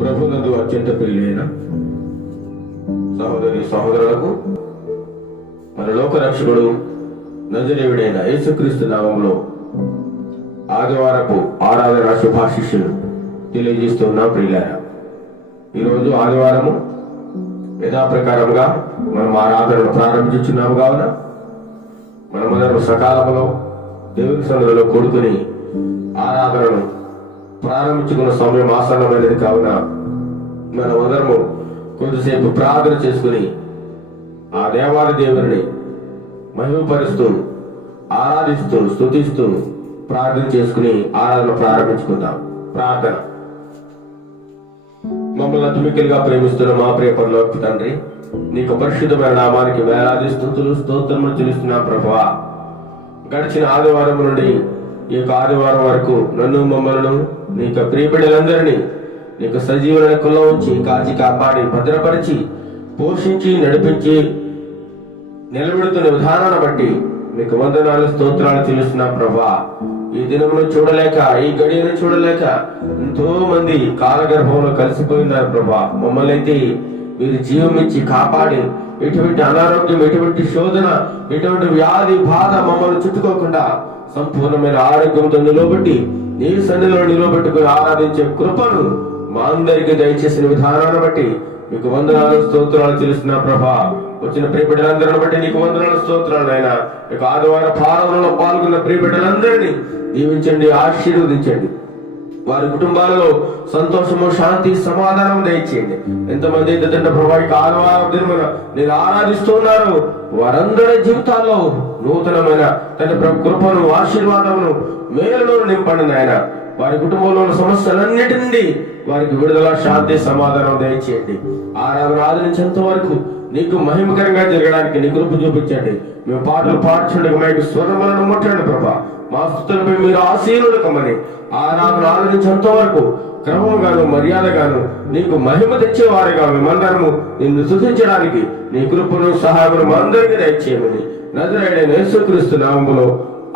ప్రభునందు అత్యంత ప్రియులైన సహోదరి సహోదరులకు మన లోక రక్షకుడు నజరేయుడైన యేసుక్రీస్తు నామములో ఆదివారపు ఆరాధన శుభాశిష్యులు తెలియజేస్తున్నాం. ప్రియులారా, ఈరోజు ఆదివారము యథాప్రకారంగా మనం ఆరాధనను ప్రారంభించున్నాము. కావున మనమందరం సకాలంలో దేవుని సన్నిధిలో కూడుకుని ఆరాధనను ప్రారంభించుకున్న సమయం ఆసన్నమైనది. కావున మనమందరము కొద్దిసేపు ప్రార్థన చేసుకుని ఆ దేవాది దేవుని మహిమపరుస్తూ ఆరాధిస్తూ స్తుతిస్తూ ప్రార్థన చేసుకుని ఆరాధన ప్రారంభించుకుందాం. ప్రార్థన. మమ్మల్ని అతిమికలుగా ప్రేమిస్తున్న మా ప్రియ పరలోక తండ్రి, నీకు పరిశుద్ధమైన నామానికి వేలాది స్తుతులు స్తోత్రములు చెల్లిస్తున్నాం ప్రభువా. గడిచిన ఆదివారం నుండి ఈ యొక్క ఆదివారం వరకు నన్ను మమ్మల్ని నీకు ప్రియబిడ్డలందరినీ నీకు సజీవుల లెక్కలో ఉంచి కాచి కాపాడి భద్రపరిచి పోషించి నడిపించి నిలబెడుతున్న విధానాన్ని బట్టి మీకు వందనాలు స్తోత్రాలు చెల్లిస్తున్నాం ప్రభా. ఈ దినమును చూడలేక, ఈ గడియను చూడలేక ఎంతో మంది కాలగర్భంలో కలిసిపోయినారు ప్రభా. మమ్మల్ని అయితే మీరు జీవం ఇచ్చి కాపాడి ఎటువంటి అనారోగ్యం, ఎటువంటి శోధన, ఎటువంటి వ్యాధి బాధ మమ్మల్ని చుట్టుకోకుండా సంపూర్ణమైన ఆరోగ్యంతో నిలబెట్టి నీ సన్నిధిలో నిలబెట్టుకుని ఆరాధించే కృపను మా అందరికి దయచేసిన విధానాన్ని బట్టి మీకు వందనాలు స్తోత్రాలు తెలుస్తున్నా ప్రభా. వచ్చిన ప్రియబిడ్డలందరిని బట్టి నీకు వందనాలు స్తోత్రాలు. అయినా ఇక ఆదివార పాలనలో పాల్గొన్న ప్రియబిడ్డలందరినీ దీవించండి, ఆశీర్వదించండి. వారి కుటుంబాలలో సంతోషము, శాంతి, సమాధానం దయచేయండి. ఎంతమంది అయితే ప్రభా ఇక ఆదివారం దినమున నేను ఆరాధిస్తున్నారు వారందరి జీవితాల్లో నూతనమైన తన కృపను, ఆశీర్వాదమును, మేలును నింపండి నాయన. వారి కుటుంబంలో ఉన్న సమస్యలన్నిటి నుండి వారికి విడుదల, శాంతి, సమాధానం దయచేయండి. ఆరాధన ఆదరించేంత వరకు నీకు మహిమకరంగా జరగడానికి నీ కృప చూపించండి. మేము పాటలు పాడుచుండగా మీకు స్వరములను ముట్టండి ప్రభా. మా స్తుతులపై మీరు ఆశీనులు కమ్మని ఆరాధన ఆదరించేంత వరకు క్రమముగాను మర్యాదగాను నీకు మహిమ తెచ్చేవారుగా మేమందరము నిన్ను స్తుతించడానికి నీ కృపను, సహాయమును మా అందరికీ దయచేయమని నజరేయుడైన యేసుక్రీస్తు నామములో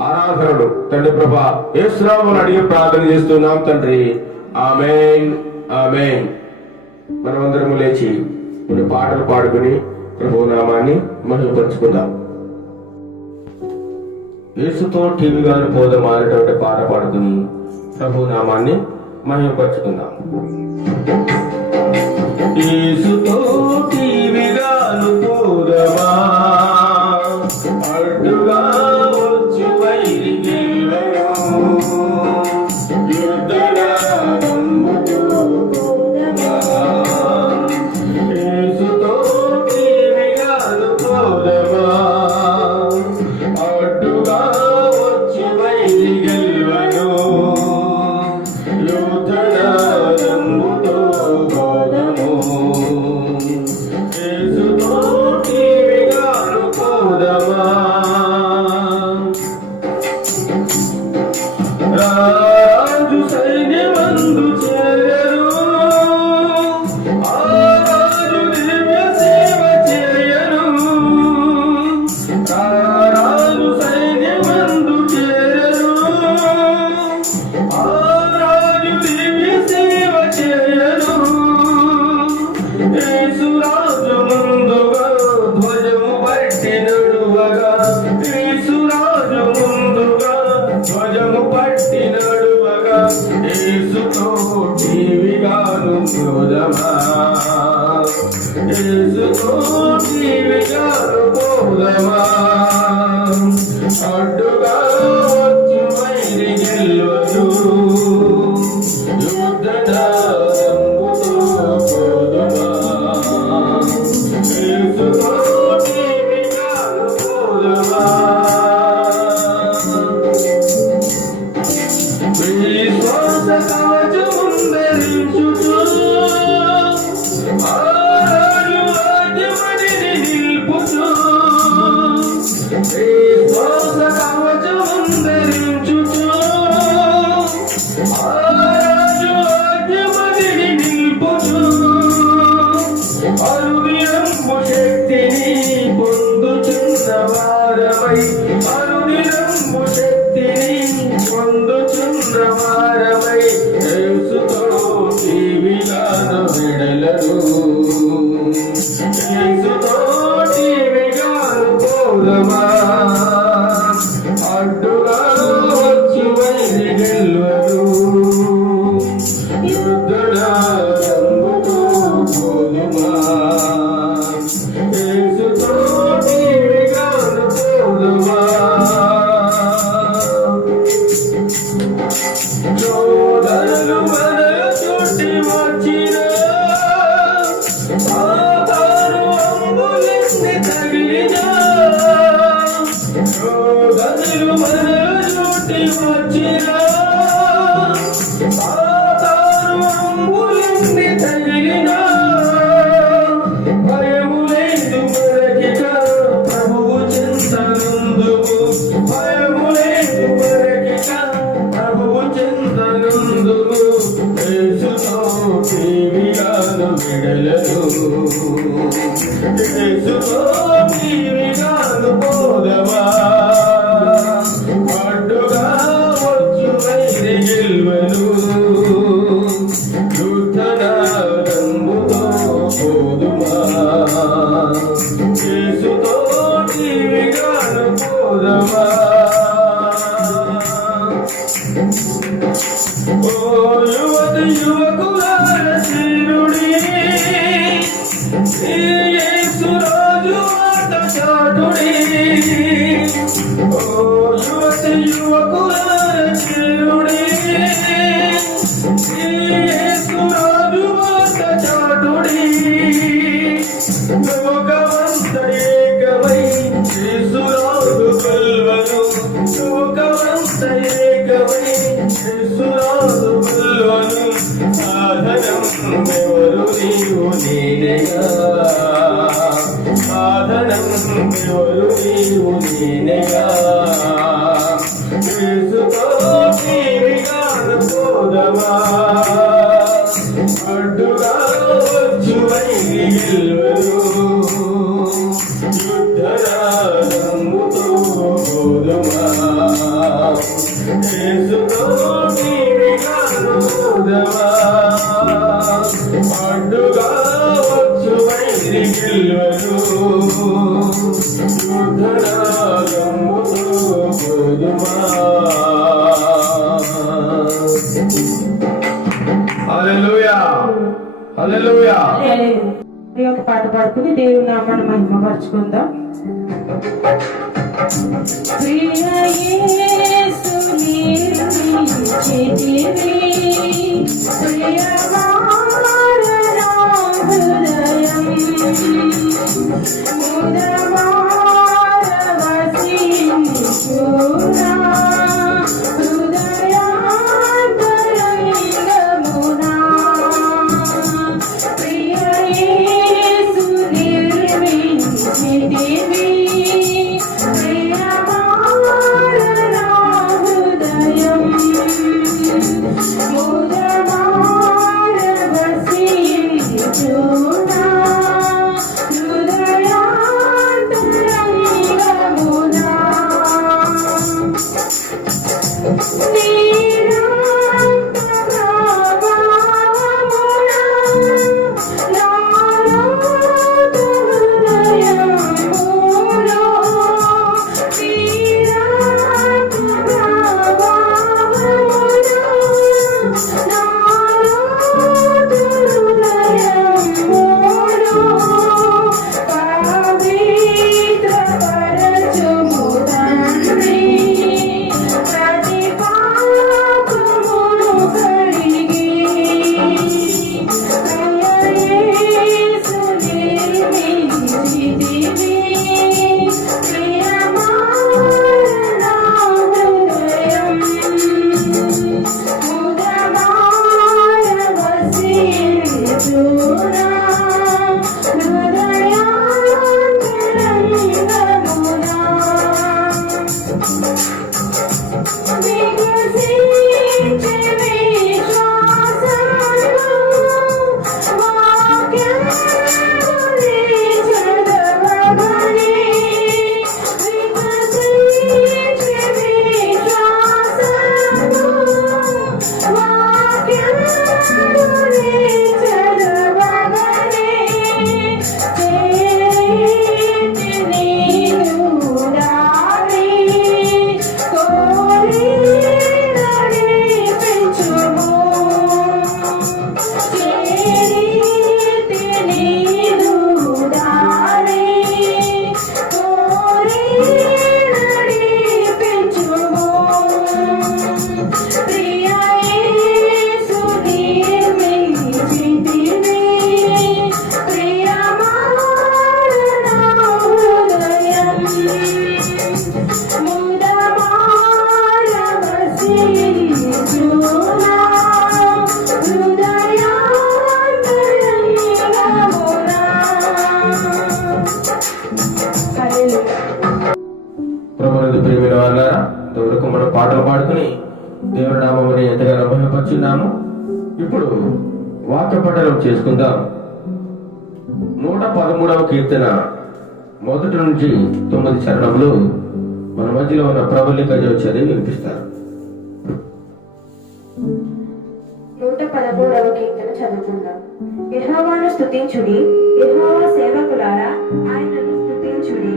ఆరాధనను తండ్రి ప్రభా యేసు నామములో అడిగి ప్రార్థన చేస్తున్నాం తండ్రి. ఆమేన్, ఆమేన్. మనమందరము లేచి కొన్ని పాటలు పాడుకుని ప్రభు నామాన్ని మహిమపరుచుకుందాం. యేసుతో టీవీగాను పోదాం అనేటువంటి పాట పాడుకుని ప్రభు నామాన్ని మహిమపరుచుకుందాం. యేసుతో టీవీగాను పోదమా, అడ్డుగా వచ్చి వైరి గెలవను, యుద్ధగా నమ్ముతూ పోదమా. యేసుతో టీవీగాను పోదమా, అడ్డుగా వచ్చి వైరి గెలవను, యుద్ధగా నమ్ముతూ పోదము. యేసుతో టీవీగాను పోదమా. రాజు సైన్యమందు చేరరు, ఆ రాజు దివ్య సేవ చేయరు. రాజు సైన్యమందు చేరరు, ఆ రాజు దివ్య సేవ చేయరు. యేసు రాజు ముందుగా ధ్వజము పట్టి నడువగా, యేసు రాజు ముందుగా ధ్వజము పట్టి నడువగా, యేసుతో టీవీగాను పోదమా, యేసుతో టీవీగాను పోదమా. అడ్డుగా వచ్చి వైరి గెలవను, యుద్ధగా నమ్ముతూ పోదమా. యేసుతో టీవీగాను పోదమా. విశ్వాస కవచముందరించుచు, ఆ రాజు రాజ్యమణిని నిల్పుచు. విశ్వాస కవచముందరించుచు, ఆ రాజు రాజ్యమణిని నిల్పుచు. అరుదినంబు శక్తిని పొందుచున్న వారమై, అరుదినంబు శక్తిని పొందుచున్న వారమై శోధనలు మనల చుట్టి వచ్చిన సాతాను అంబులెన్ని తగిలిన శోధనలు మనల చుట్టి వచ్చిన సాతాను అంబులెన్ని తగిలిన భయము లేదు మనకిక ప్రభువు చింతనందుకు భయము లేదు మనకిక ప్రభువు చింతనందుకు యేసుతో నీవిగాను విడలను యేసుతో నీవిగాను పోదవా అడ్డుగా వచ్చు వైరి గెల్వను యుద్ధనాదంబుతో పోదుమా యేసుతో నీవిగాను పోదవా ఓ యువతి యువకులార శీరుడి యేసురాజు ఆట చాటుడి ఓ యువతి యువకులార శీరుడి యేసురాజు ఆట చాటుడి లోకమంత ఏకమై యేసురాజు కల్వను లోకమంత ఏకమై యేసురాజు కల్వను సాధనం ఎవరు నీవు నేనెగా సాధనం ఎవరు నీవు నేనెగా యేసుతో నీవిగాను పోదవా అడ్డుగా వచ్చు వైరి గెల్వను యుద్ధనాదముతో పోదుమా యేసుతో నీవిగాను పోదవా అడ్డుగా వచ్చు వైరి గెల్వను యుద్ధనాదముతో పోదుమా. హల్లెలూయా హల్లెలూయా. ఈ యొక్క పాట పాడుకుని దేవుని నామాన్ని మహిమపరచుకుందాం. ప్రియ యేసు నీవే ప్రియమార నా హృదయం ముదమార వసించునా హృదయాంతరంగమునా ప్రియ యేసు నిర్మించితివి ప్రియమార నా హృదయం ముదమార వసించునా హృదయాంతరంగమునా ప్రభునందు ప్రియమైన వాళ్ళారా, ఇంతవరకు మనం పాటలు పాడుకుని దేవుని నామముని ఎంతగానో మహిమపరుచున్నాము. ఇప్పుడు వాక్య పఠనం చేసుకుందాం. 113వ కీర్తన 1 నుంచి 9 చరణములు మన మధ్యలో ఉన్న ప్రబలిక చదివి వినిపిస్తారు. 113వ కీర్తన చదువుకుందాం. యెహోవాను స్తుతించుడి, యెహోవా సేవకులారా ఆయనను స్తుతించుడి,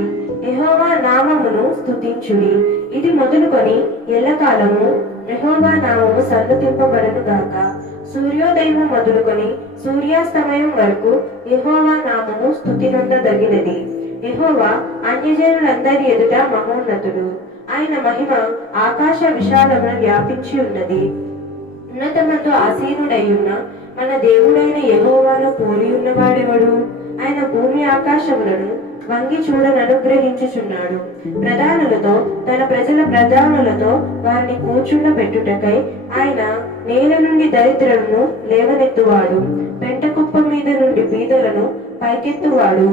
యెహోవా నామమును స్తుతించుడి. ఇది మొదలుకొని ఎల్లకాలము యెహోవా నామము సన్నుతింపబడును గాక. సూర్యోదయము మొదలుకొని సూర్యాస్తమయం వరకు యెహోవా నామము స్తుతినొందదగినది. యెహోవా అన్యజనులందరి ఎదుట మహోన్నతుడు, ఆయన మహిమ ఆకాశ విశాలమున వ్యాపించి ఉన్నది. ఉన్నతమందు ఆసీనుడయ్యున్న మన దేవుడైన యెహోవాను పోలి ఉన్నవాడెవడు? ఆయన భూమి ఆకాశములను వంగి చూడననుగ్రహించుచున్నాడు. ప్రధానులతో తన ప్రజల ప్రధానులతో వారిని కూర్చుండబెట్టుటకై ఆయన నేల నుండి దరిద్రులను లేవనెత్తువాడు, పెంట కుప్ప మీద నుండి బీదలను పైకెత్తువాడు.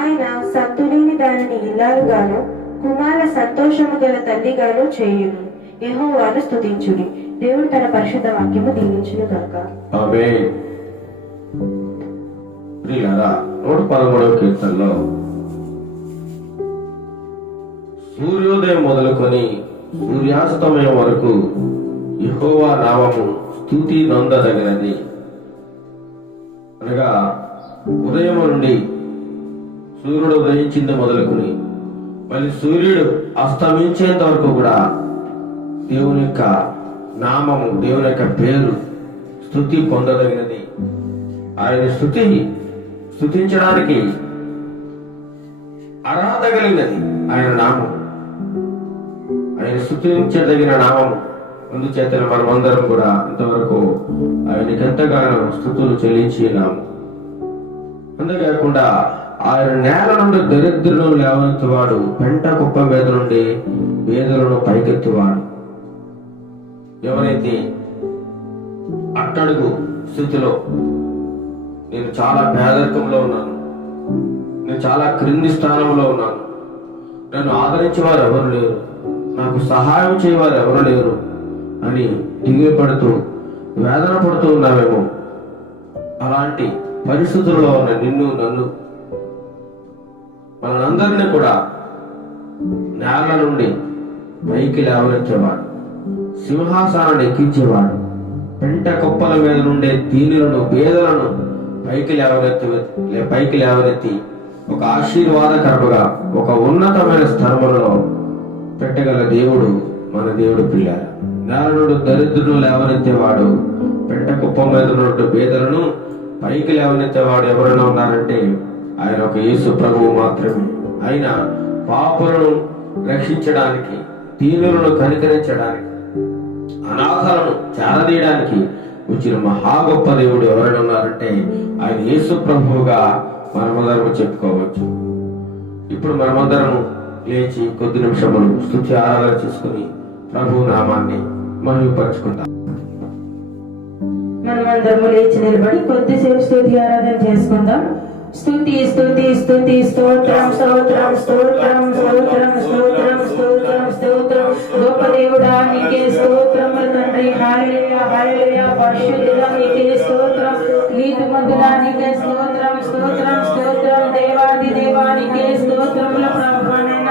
ఆయన సంతులేని దానిని ఇల్లాలుగాను కుమార సంతోషము గల తల్లిగాను చేయును. యెహోవాను స్తుతించుడి. దేవుడు తన పరిశుద్ధ వాక్యము దీవించును గాక. ఆమేన్. ప్రియులారా, 113వ కీర్తనలో సూర్యోదయం మొదలుకొని సూర్యాస్తమయం వరకు యెహోవా నామము స్తుతి నొందదగినది. అనగా ఉదయం నుండి సూర్యుడు ఉదయించింది మొదలుకొని మళ్ళీ సూర్యుడు అస్తమించేంత వరకు కూడా దేవుని యొక్క నామము, దేవుని యొక్క పేరు స్తుతి పొందదగినది. ఆయన స్తుతించడానికి అర్హత కలిగినది ఆయన నామం. ఆయన స్తుతించదగిన నామము. అందుచేత మనమందరం కూడా ఇంతవరకు ఆయనకి ఎంతగానో స్తుతులు చెల్లించి ఉన్నాము. అంతేకాకుండా ఆయన నేల నుండి దరిద్రులను లేవనెత్తువాడు, పెంట కుప్ప మీద నుండి పేదలను పైకెత్తువాడు. ఎవరైతే అట్టడుగు స్థితిలో, నేను చాలా పేదరికంలో ఉన్నాను, నేను చాలా క్రింది స్థానంలో ఉన్నాను, నన్ను ఆదరించేవారు ఎవరు లేరు, నాకు సహాయం చేయవారు ఎవరు లేరు అని దిగులు పడుతూ వేదన పడుతూ ఉన్నామేమో, అలాంటి పరిస్థితుల్లో ఉన్న నిన్ను నన్ను మనందరినీ కూడా నేల నుండి పైకి లేవనెత్తేవాడు, సింహాసనాన్ని ఎక్కించేవాడు, పెంట కుప్పల మీద నుండే దీనులను పేదలను పైకి లేవనెత్తి ఒక ఆశీర్వాదకరముగా ఒక ఉన్నతమైన స్థలములలో పెట్టగల దేవుడు మన దేవుడు. పిల్లారు, నేల నుండి దరిద్రులను లేవనెత్తేవాడు, పెంట కుప్ప మీద నుండి పేదలను పైకి లేవనెత్తేవాడు ఎవరైనా ఉన్నారంటే ఆయన ఒక యేసు ప్రభువు మాత్రమే. ఆయన పాపులను రక్షించడానికి, దీనులను కనికరించడానికి, అనాథలను చేరదీయడానికి వచ్చిన మహా గొప్ప దేవుడు ఎవరైనా ఉన్నారంటే ఆయన యేసు ప్రభువుగా మనమందరము చెప్పుకోవచ్చు. ఇప్పుడు మనమందరము లేచి కొద్ది నిమిషములు స్తుతి ఆరాధన చేసుకుని ప్రభు నామాన్ని మహిమపరుచుకుంటాం. మనమందరము లేచి నిలబడి కొద్దిసేపు స్తుతి ఆరాధన చేసుకుందాం. స్తుతి స్తుతి స్తుతి స్తోత్రం స్తోత్రం స్తోత్రం స్తోత్రం స్తోత్రం స్తోత్రం స్తోత్రం. గొప్ప దేవుడా నీకే స్తోత్రములు తండ్రి. హల్లెలూయా హల్లెలూయా. పరిశుద్ధుడా నీకే స్తోత్రం. నీతిమంతుడా నీకే స్తోత్రం స్తోత్రం స్తోత్రం. దేవాది దేవానికే స్తోత్రములు ప్రభువైన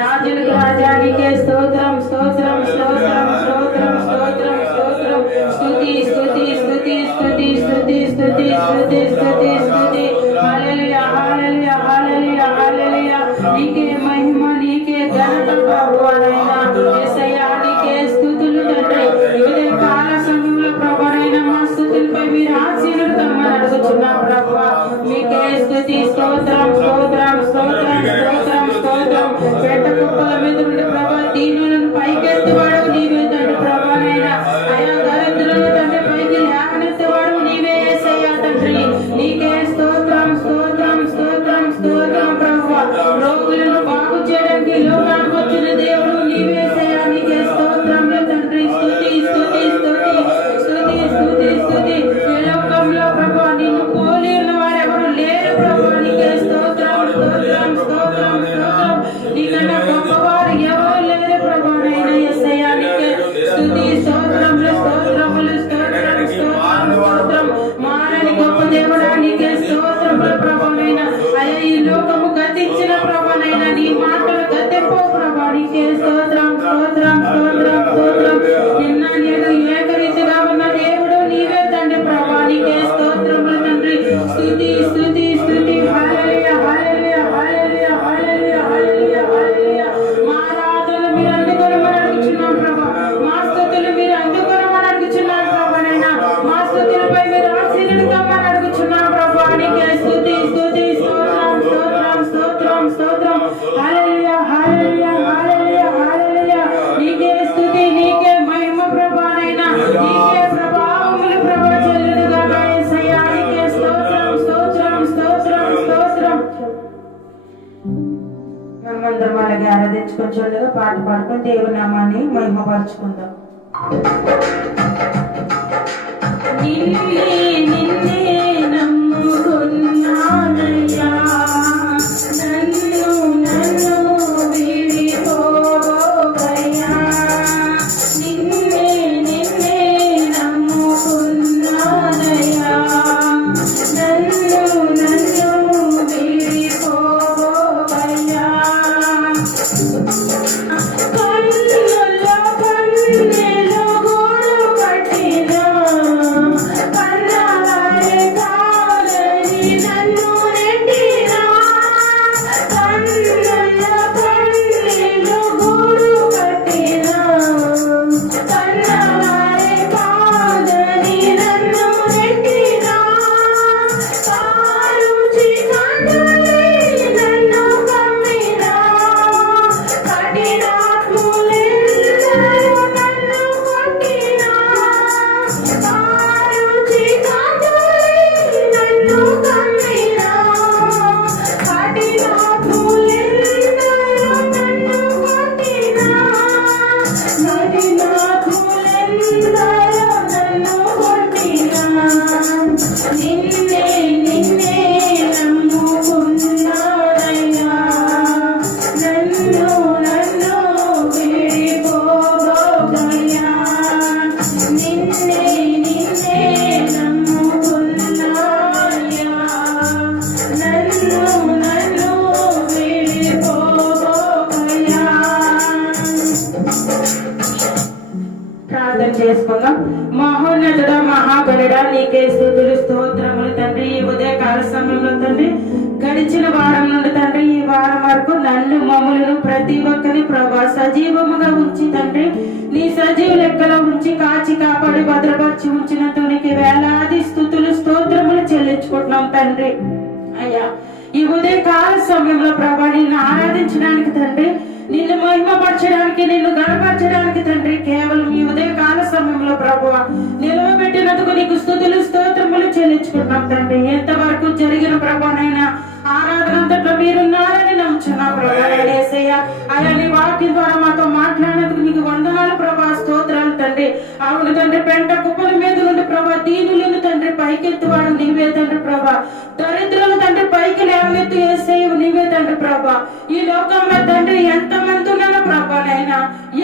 రాజులకు రాజా నీకే స్తోత్రం స్తోత్రం స్తోత్రం స్తోత్రం స్తోత్రం స్తోత్రం. స్తుతి స్తుతి స్తుతి స్తుతి స్తుతి స్తుతి స్తుతి స్తుతి స్తుతి. హల్లెలూయా హల్లెలూయా హల్లెలూయా హల్లెలూయా. నీకే మహిమ నీకే ఘనత ప్రభువైన యేసయ్యా నీకే స్తుతులు తండ్రి. ఇదే కాల సమయంలో ప్రభువైన మా స్తుతులపై మీరు ఆశీర్వదించమని అడుగుచున్నాం ప్రభువా. మీకే స్తుతి స్తోత్రం స్తోత్రం స్తోత్రం స్తోత్రం స్తోత్రం. పెట్ట కుప్పల మీద ఉండే ప్రభు దీనులను ధ్యానించుకొని చూడగా పాట పాడుకొని దేవుని నామాన్ని మహిమపరచుకుందాం. నిన్నే నిన్నే నమ్ముకున్నానయ్యా, నన్ను నన్ను విడిపోవయ్యా. నిన్నే నిన్నే నమ్ముకున్నానయ్యా, నన్ను నన్ను విడిపోవయ్యా. కన్నుల్లో కన్నీళ్ళు గూడు కట్టినా, కన్నవారే కాదని నన్ను నెట్టినా. కన్నుల్లో కన్నీళ్ళు గూడు కట్టినా, కన్నవారే కాదని నన్ను నెట్టినా. కారుచి కన్నులే నన్ను కమ్మినా, కఠినాత్ములెందరూ నన్ను కొట్టినా. కారుచి కన్నులే నన్ను కమ్మినా, కఠినాత్ములెందరూ నన్ను కొట్టినా. కఠినాత్ములెందరూ నన్ను కొట్టినా. నిన్నే నిన్నే నమ్ముకున్నానయ్యా, నన్ను నన్ను విడిపోవయ్యా. నిన్నే నిన్నే నమ్ముకున్నానయ్యా, నన్ను నన్ను విడిపోవయ్యా. ప్రార్థన చేసుకుందాం. మహోన్నతుడ మహాగణుడ నీకే స్తుతులు స్తోత్రములు తండ్రి. ఈ ఉదయకాల సమయంలో తండ్రి గడిచిన వారం నుండి తండ్రి ఈ వారం వరకు నన్ను మమ్మలను ప్రతి ఒక్కరిని ప్రభా సజీవముగా ఉంచి తండ్రి నీ సజీవ లెక్కలో ఉంచి కాచి కాపాడి భద్రపరిచి ఉంచినందుకు నీకు వేలాది స్తుతులు స్తోత్రములు చెల్లించుకుంటున్నాం తండ్రి. అయ్యా ఈ ఉదయకాల సమయంలో ప్రభా నిన్ను ఆరాధించడానికి తండ్రి, నిన్ను మహిమపరచడానికి, నిన్ను గణపరచడానికి తండ్రి కేవలం ఈ ఉదయకాల సమయంలో ప్రభువా నిలవబెట్టినందుకు నీకు స్తుతులు స్తోత్రములు చెల్లించుకుంటాం తండ్రి. ఎంతవరకు జరిగిన ప్రభునైనా ఆరాధన అంతట్లో మీరున్నారని నమ్ముచున్నా ప్రభా. యేసయ్యా అయ్యా నీ వాక్యం ద్వారా మాతో మాట్లాడినందుకు నీకు వందనాలు ప్రభా, స్తోత్రాలు తండ్రి. అవును తండ్రి, పెంట కుప్పల మీద నుండి ప్రభా దీనులను తండ్రి పైకెత్తువాడు నీవే తండ్రి ప్రభా. దరిద్రులు తండ్రి పైకి లేవనెత్తు యేసయ్య నీవే తండ్రి ప్రభా. ఈ లోకంలో తండ్రి ఎంతమంది ఉన్నారో ప్రభానైనా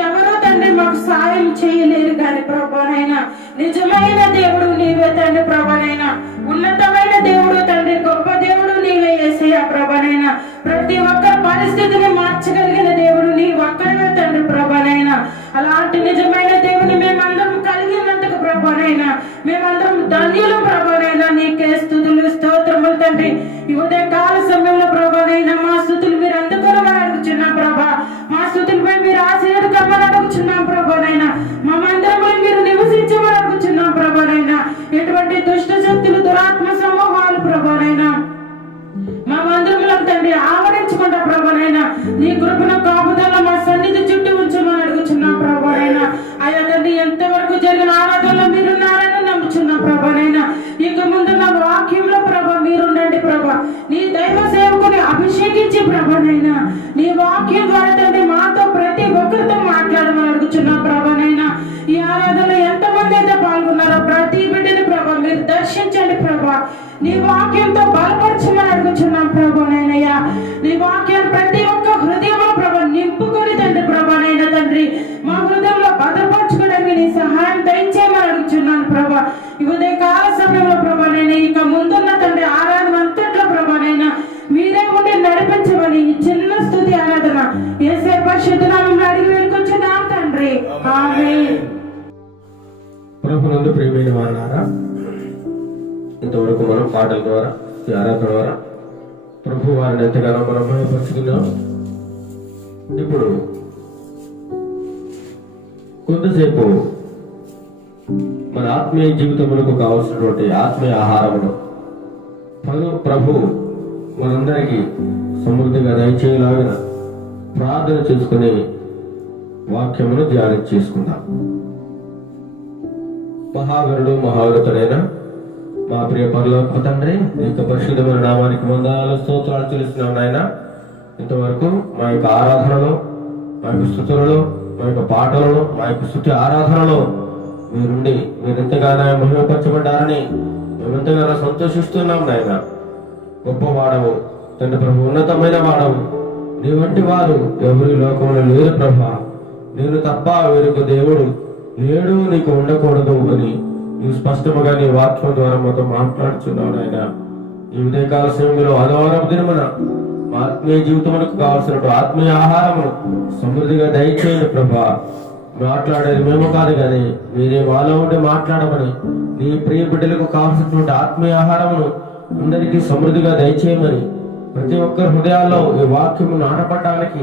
ఎవరో తండ్రి మాకు సాయం చేయలేరు కానీ ప్రభానైనా నిజమైన దేవుడు నీవే తండ్రి ప్రభానైనా. ఉన్నతమైన దేవుడు తండ్రి, గొప్ప దేవుడు నీవే యేసయ్య ప్రభానైనా. ప్రతి ఒక్కరి పరిస్థితిని మార్చగలిగిన దేవుడు నీ ఒక్కరివే తండ్రి ప్రభానైనా. అలాంటి నిజమైన దేవుని మేమందరం కలిగినందుకు ప్రభానైనా మేమందరం ధన్యులు ప్రభానైనా. నీకే స్తుతులు స్తోత్రములు తండ్రి. ఈ ఉదయ కాల సమయంలో ప్రభానైనా మా స్తుతులు మీరు అందుకోమని అడుగుచున్నాం ప్రభా. మా స్తుతులపై మీరు ఆశీర్వదించమని అడుగుచున్నాం ప్రభానైనా. మేమందరం మీరు నివసించమని అడుగుచున్నాం ప్రభానైనా. ఎటువంటి దుష్ట శక్తులు దురాత్మ సమూహాలు ప్రభానైనా మేమందరంలో తండ్రి ఆవరించుకుంటా ప్రభానైనా. నీ కృపణ కాపుదల మా సన్నిధి చుట్టూ ఉంచమని అడుగుచున్నాం ప్రభానైనా. అయ్యా తండ్రి ఎంతవరకు జరిగిన ఆరాధనలో మీరున్నారని నమ్ముచున్నాం ప్రభానైనా. ఇక ముందున్న వాక్యంలో ప్రభా మీరుండండి ప్రభా. నీ దైవ సేవకుని అభిషేకించి ప్రభానైనా నీ వాక్యం ద్వారా తండ్రి మాతో ప్రతి ఒక్కరితో మాట్లాడమని అడుగుచున్నాం ప్రభానైనా. ఈ ఆరాధనలో ఎంతమంది అయితే పాల్గొన్నారో ప్రతి బిడ్డని ప్రభా మీరు దర్శించండి ప్రభా. నీ వాక్యంతో బలపరచమని అడుగుచున్నాం ప్రభానైనయ్యా. నీ వాక్యాన్ని ప్రతి ఒక్క హృదయంలో ప్రభా నింపుకొని తండ్రి ప్రభానైనా తండ్రి మా హృదయంలో భద్రపరచుకోవడానికి నీ సహాయం దయచేయమని అడుగుచున్నాను ప్రభా. ఈ ఉదయ కాల సమయంలో ప్రభానైనా ఇక ముందున్న తండ్రి ఆరాధన అంతట్లో ప్రభానైనా మీరే ఉండి నడిపించమని ఈ చిన్న స్తుతి ఆరాధన యేసయ్య పరిశుద్ధ నామములో అడిగి వేడుకొచ్చున్నాం తండ్రి. ఆమేన్. ప్రభునందు ప్రియమైన వారలారా, ఇంతవరకు మనం పాటల ద్వారా ఈ ఆరాధన ద్వారా ప్రభు వారిని ఎంతగానో మనం మహిమపరుచుకున్నాం. ఇప్పుడు కొంతసేపు మన ఆత్మీయ జీవితములకు కావలసినటువంటి ఆత్మీయ ఆహారమును ప్రభు మనందరికీ సమృద్ధిగా దయచేయలాగిన ప్రార్థన చేసుకుని వాక్యమును ధ్యానం చేసుకుందాం. మహాగరుడు మహాగరుతుడైన మా ప్రియ పరలోక తండ్రి, నీకు పరిశుద్ధమైన నామానికి వందనాలు స్తోత్రాలు చెల్లిస్తున్నాం నాయన. ఇంతవరకు మా యొక్క ఆరాధనలో మా యొక్క స్తుతులలో, మా యొక్క పాటలలో, మా యొక్క స్తుతి ఆరాధనలో మీరుండి మీరెంతగానో మహిమపరచబడ్డారని మేమెంతగానో సంతోషిస్తున్నాం నాయన. గొప్పవాడవు తండ్రి ప్రభు, ఉన్నతమైన వాడవు. నీ వంటి వారు ఎవరి లోకంలో లేరు ప్రభా. నేను తప్ప వేరొక దేవుడు లేడు, నీకు ఉండకూడదు అని నీవు స్పష్టముగా నీ వాక్యం ద్వారా మాతో మాట్లాడుచున్నావు నాయన. ఈ ఉదయకాల సమయంలో ఆదివారం దినమున మా ఆత్మీయ జీవితములకు కావాల్సిన ఆత్మీయ ఆహారమును సమృద్ధిగా దయచేయండి ప్రభా. మాట్లాడేది మేము కాదు కానీ మీరే వాళ్ళ ఉండి మాట్లాడమని, నీ ప్రియ బిడ్డలకు కావాల్సినటువంటి ఆత్మీయ ఆహారమును అందరికీ సమృద్ధిగా దయచేయమని, ప్రతి ఒక్కరి హృదయాల్లో ఈ వాక్యము నాటపడడానికి,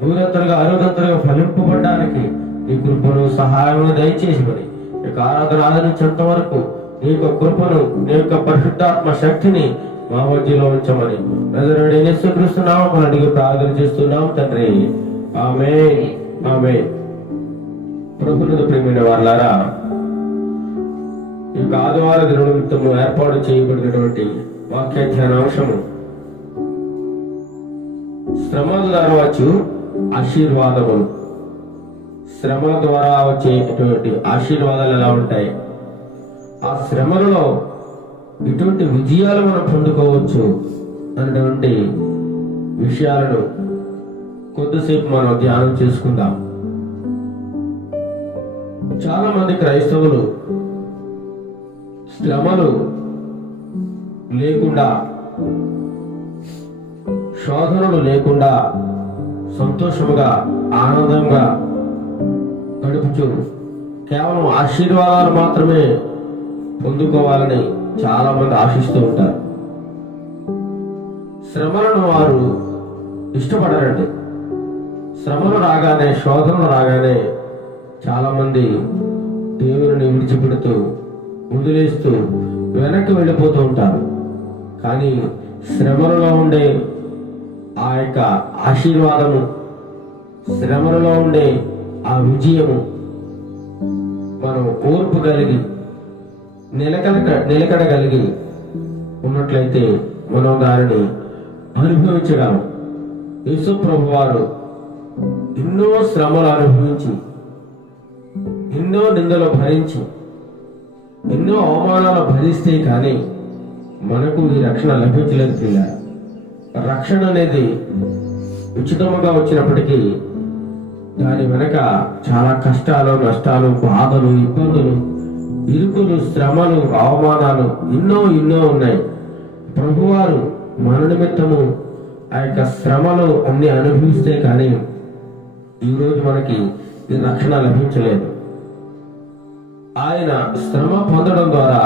నూరంతలుగా అరుదంతలుగా ఫలింపబడడానికి నీ కృపను సహాయమును దయచేసి ఈ ఆరాధన ఆదరించేంత వరకు నీ యొక్క కృపను, నీ యొక్క పరిశుద్ధాత్మ శక్తిని మా మధ్యలో ఉంచమని నజరేయుడైన యేసుక్రీస్తు నామమున అడిగి ప్రార్థన చేస్తున్నాం తండ్రి. ఆమేన్, ఆమేన్. ప్రభువునందు ప్రియమైన వారలారా, ఈ యొక్క ఆదివార దిన నిమిత్తము ఏర్పాటు చేయబడినటువంటి వాక్య ధ్యానాంశము శ్రమ ద్వారా వచ్చు ఆశీర్వాదములు. శ్రమ ద్వారా వచ్చేటువంటి ఆశీర్వాదాలు ఎలా ఉంటాయి, ఆ శ్రమలలో ఇటువంటి విజయాలు మనం పొందుకోవచ్చు అనేటువంటి విషయాలను కొద్దిసేపు మనం ధ్యానం చేసుకుందాం. చాలా మంది క్రైస్తవులు శ్రమలు లేకుండా, శోధనలు లేకుండా సంతోషముగా, ఆనందంగా గడుపుచు కేవలం ఆశీర్వాదాలు మాత్రమే పొందుకోవాలని చాలా మంది ఆశిస్తూ ఉంటారు. శ్రమలను వారు ఇష్టపడరండి. శ్రమలు రాగానే, శోధనలు రాగానే చాలా మంది దేవుని విడిచిపెడుతూ, వదిలేస్తూ వెనక్కి వెళ్ళిపోతూ ఉంటారు. కానీ శ్రమలలో ఉండే ఆ యొక్క ఆశీర్వాదము, శ్రమలలో ఉండే ఆ విజయము మనం ఓర్పు కలిగి నిలకడ కలిగి ఉన్నట్లయితే మనం దానిని అనుభవించడం. యేసు ప్రభు వారు ఎన్నో శ్రమలు అనుభవించి, ఎన్నో నిందలు భరించి, ఎన్నో అవమానాలు భరిస్తే కానీ మనకు ఈ రక్షణ లభించలేదు పిల్లలు. రక్షణ అనేది ఉచితముగా వచ్చినప్పటికీ దాని వెనక చాలా కష్టాలు, నష్టాలు, బాధలు, ఇబ్బందులు, ఇరుకులు, శ్రమలు, అవమానాలు ఎన్నో ఉన్నాయి. ప్రభువారు మన నిమిత్తము ఆ యొక్క శ్రమలు అన్ని అనుభవిస్తే కానీ ఈరోజు మనకి ఈ రక్షణ లభించలేదు. ఆయన శ్రమ పొందడం ద్వారా,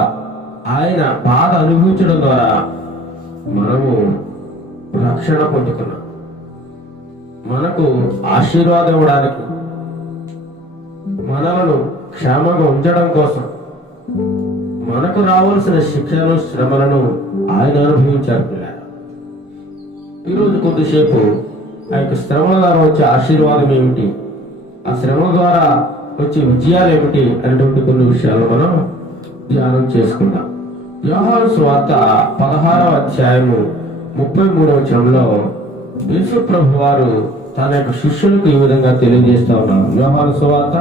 ఆయన బాధ అనుభవించడం ద్వారా మనము రక్షణ పొందుకున్నాం. మనకు ఆశీర్వాదం ఇవ్వడానికి, మనలను క్షేమంగా ఉంచడం కోసం మనకు రావాల్సిన శిక్షను, శ్రమలను ఆయన అనుభవించారు పిల్లలు. ఈరోజు కొద్దిసేపు ఆ యొక్క శ్రమల ద్వారా వచ్చే ఆశీర్వాదం ఏమిటి, ఆ శ్రమ ద్వారా వచ్చే విజయాలు ఏమిటి అనేటువంటి కొన్ని విషయాలు మనం ధ్యానం చేసుకుందాం. యోహాను సువార్త 16వ అధ్యాయము 33వ వచనంలో యేసు ప్రభు వారు తన యొక్క శిష్యులకు ఈ విధంగా తెలియజేస్తా ఉన్నారు. యోహాను సువార్త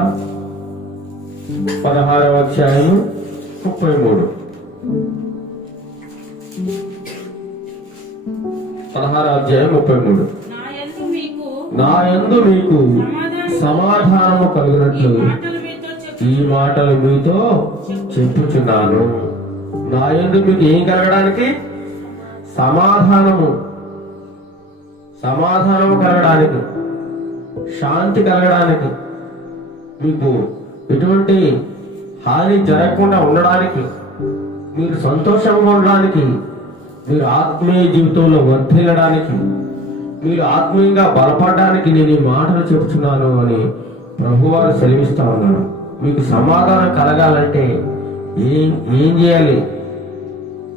16వ అధ్యాయము 33. 16వ అధ్యాయం 33. నా యందు మీకు సమాధానము కలిగినట్లు ఈ మాటలు మీతో చెప్పుచున్నాను. నా యందు మీకు ఏం కలగడానికి? సమాధానము కలగడానికి, శాంతి కలగడానికి, మీకు ఎటువంటి హాని జరగకుండా ఉండడానికి, మీరు సంతోషంగా ఉండడానికి, మీరు ఆత్మీయ జీవితంలో వర్ధిల్లడానికి, మీరు ఆత్మీయంగా బలపడడానికి నేను ఈ మాటలు చెప్తున్నాను అని ప్రభువారు సెలవిస్తా ఉన్నాడు. మీకు సమాధానం కలగాలంటే ఏం చేయాలి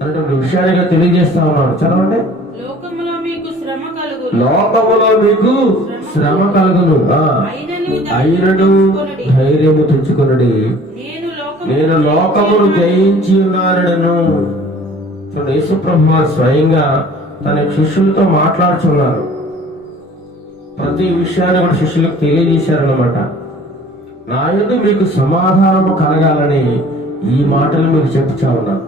అనేటువంటి విషయాన్ని తెలియజేస్తా ఉన్నాడు. చదవండి. లోకములో మీకు శ్రమ కలుగును, అయినను ధైర్యము తెచ్చుకొనుడి, నేను లోకమును జయించి ఉన్నానను. యేసు ప్రభువు స్వయంగా తన శిష్యులతో మాట్లాడుతున్నారు. ప్రతి విషయాన్ని కూడా శిష్యులకు తెలియజేశారన్నమాట. నా యందు మీకు సమాధానం కలగాలని ఈ మాటలు మీకు చెప్తా ఉన్నాను.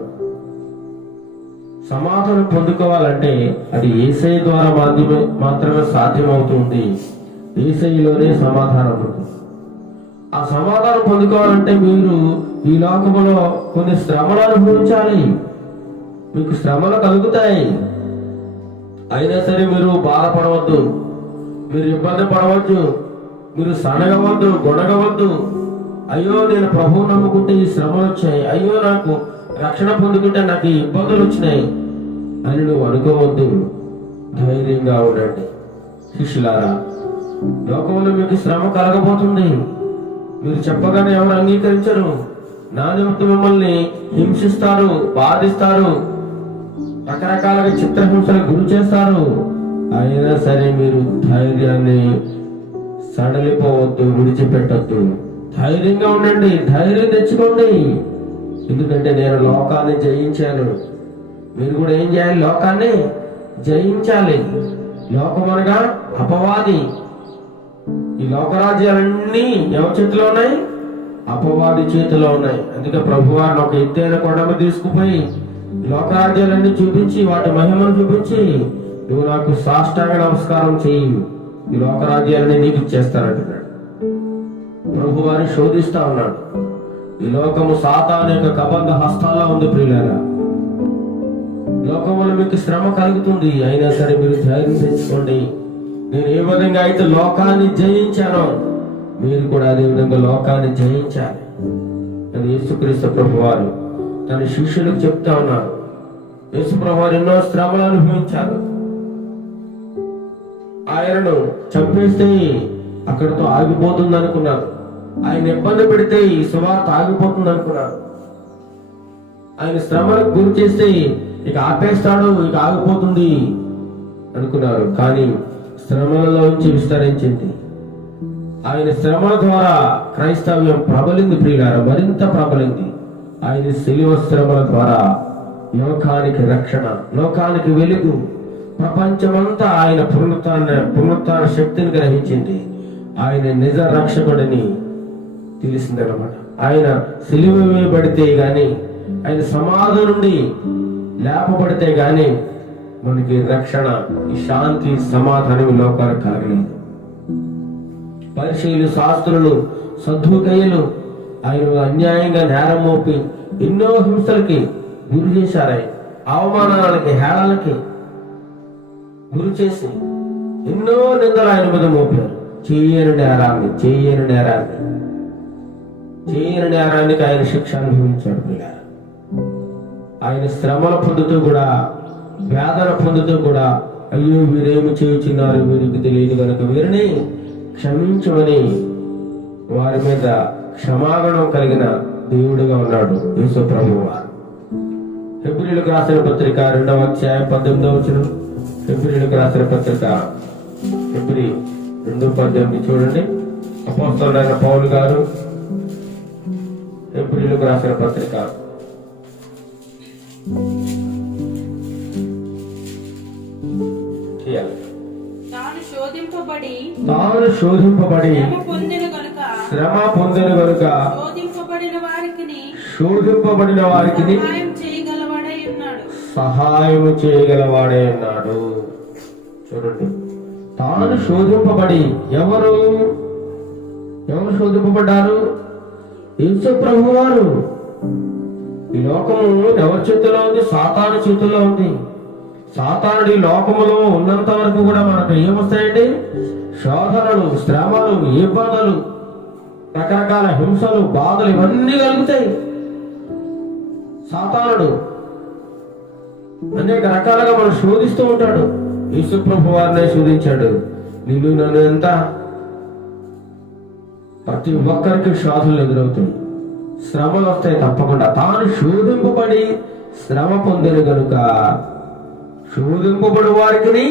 సమాధానం పొందుకోవాలంటే అది యేసయ్య ద్వారా మాత్రమే సాధ్యమవుతుంది. యేసయ్యలోనే సమాధానం ఉంది. ఆ సమాధానం పొందుకోవాలంటే మీరు ఈ లోకములో కొన్ని శ్రమలు అనుభవించాలి. మీకు శ్రమలు కలుగుతాయి. అయినా సరే మీరు బాధపడవద్దు, మీరు ఇబ్బంది పడవద్దు, మీరు సనగవద్దు, గొడగవద్దు. అయ్యో నేను ప్రభువు నమ్ముకుంటే ఈ శ్రమలు వచ్చాయి, అయ్యో నాకు రక్షణ పొందుకుంటే నాకు ఈ ఇబ్బందులు వచ్చినాయి అని నువ్వు అనుకోవద్దు. ధైర్యంగా ఉండండి. శిష్యులారా, లోకంలో మీకు శ్రమ కలగబోతుంది. మీరు చెప్పగానే ఎవరు అంగీకరించరు. నా నిమిత్తం మిమ్మల్ని హింసిస్తారు, బాధిస్తారు, రకరకాలుగా చిత్రహింసలకు గురి చేస్తారు. అయినా సరే మీరు ధైర్యాన్ని సడలిపోవద్దు, విడిచిపెట్టద్దు. ధైర్యంగా ఉండండి, ధైర్యం తెచ్చుకోండి. ఎందుకంటే నేను లోకాన్ని జయించాను. మీరు కూడా ఏం చేయాలి? లోకాన్ని జయించాలి. లోకం అనగా అపవాది. ఈ లోకరాజ్యాలన్నీ ఎవరి చేతిలో ఉన్నాయి? అపవాది చేతిలో ఉన్నాయి. అందుకే ప్రభువారిని ఒక ఎత్తైన కొండకు తీసుకుపోయి లోకరాజ్యాలన్నీ చూపించి వాటి మహిమను చూపించి నువ్వు నాకు సాష్టాంగ నమస్కారం చేయి, ఈ లోకరాజ్యాలన్నీ నీకు ఇచ్చేస్తానంటున్నాడు. ప్రభువారిని శోధిస్తా ఉన్నాడు. ఈ లోకము సాతాను యొక్క కబంధ హస్తాల్లో ఉంది. ప్రియులారా, లోకంలో మీకు శ్రమ కలుగుతుంది. అయినా సరే మీరు ధైర్యం తెచ్చుకోండి. నేను ఏ విధంగా అయితే లోకాన్ని జయించానో మీరు కూడా అదే విధంగా లోకాన్ని జయించాలి అని యేసుక్రీస్తు ప్రభువారు తన శిష్యులకు చెప్తా ఉన్నారు. యేసు ప్రభువారు ఎన్నో శ్రమలు అనుభవించారు. ఆయనను చంపేస్తే అక్కడితో ఆగిపోతుంది అనుకున్నారు. ఆయన ఇబ్బంది పెడితే ఈ సువార్త ఆగిపోతుంది అనుకున్నారు. ఆయన శ్రమలకు గురి చేస్తే ఇక ఆపేస్తాడు, ఇక ఆగిపోతుంది అనుకున్నారు. కానీ శ్రమలలోంచి విస్తరించింది. ఆయన శ్రమల ద్వారా క్రైస్తవ్యం ప్రబలింది. ప్రియులారా, మరింత ప్రబలింది. ఆయన శిలువ శ్రమల ద్వారా లోకానికి రక్షణ, లోకానికి వెలుగు, ప్రపంచమంతా ఆయన పునరుత్థాన శక్తిని గ్రహించింది. ఆయన నిజ రక్షకుడిని తెలిసిందన్నమాట. ఆయన సిలువ వేయబడితే గాని, ఆయన సమాధి నుండి లేపబడితే గాని మనకి రక్షణ, ఈ శాంతి, సమాధానం లోకానికి కలగలేదు. పరిశీలు, శాస్త్రులు, సద్దుకయ్యలు ఆయన అన్యాయంగా నేరం మోపి ఎన్నో హింసలకి గురి చేశారు. ఆయన అవమానాలకి, హేళనకి గురి చేసి ఎన్నో నిందలు ఆయన మీద మోపారు. చేయని నేరానికి ఆయన శిక్ష అనుభవించాడు. ఆయన శ్రమలు పొందుతూ కూడా, వేదన పొందుతూ కూడా, అయ్యో వీరేమి చేయుచున్నారు, వీరికి తెలియదు కనుక వీరిని క్షమించమని వారి మీద క్షమాగుణం కలిగిన దేవుడిగా ఉన్నాడు యేసు ప్రభువు. హెబ్రీయులకు రాసిన పత్రిక 2వ అధ్యాయం 18వ వచనం. హెబ్రీయులకు రాసిన పత్రిక హెబ్రీ 2:18 చూడండి. అపోస్తలుడైన పౌలు గారు హెబ్రీయులకు రాసిన పత్రిక తాను శోధింపబడి శ్రమ పొందిన గనుక శోధింపబడిన వారికి సహాయము చేయగలవాడే ఉన్నాడు. చూడండి, తాను శోధింపబడి, ఎవరు శోధింపబడ్డారు? యేసు ప్రభువారు. ఈ లోకము ఎవరి చేతిలో ఉంది? సాతాను చేతిలో ఉంది. సాతానుడి లోకములో ఉన్నంత వరకు కూడా మనకు ఏమొస్తాయండి? శోధనలు, శ్రమలు, ఇబ్బందులు, రకరకాల హింసలు, బాధలు ఇవన్నీ కలుగుతాయి. సాతానుడు అనేక రకాలుగా మనం శోధిస్తూ ఉంటాడు. యేసు ప్రభు వారినే శోధించాడు. నిన్ను నన్ను ఎంత? ప్రతి ఒక్కరికి శోధనలు ఎదురవుతాయి, శ్రమలు వస్తాయి తప్పకుండా. తాను శోధింపబడి శ్రమ పొందిన గనుక శోధింపబడి వారికి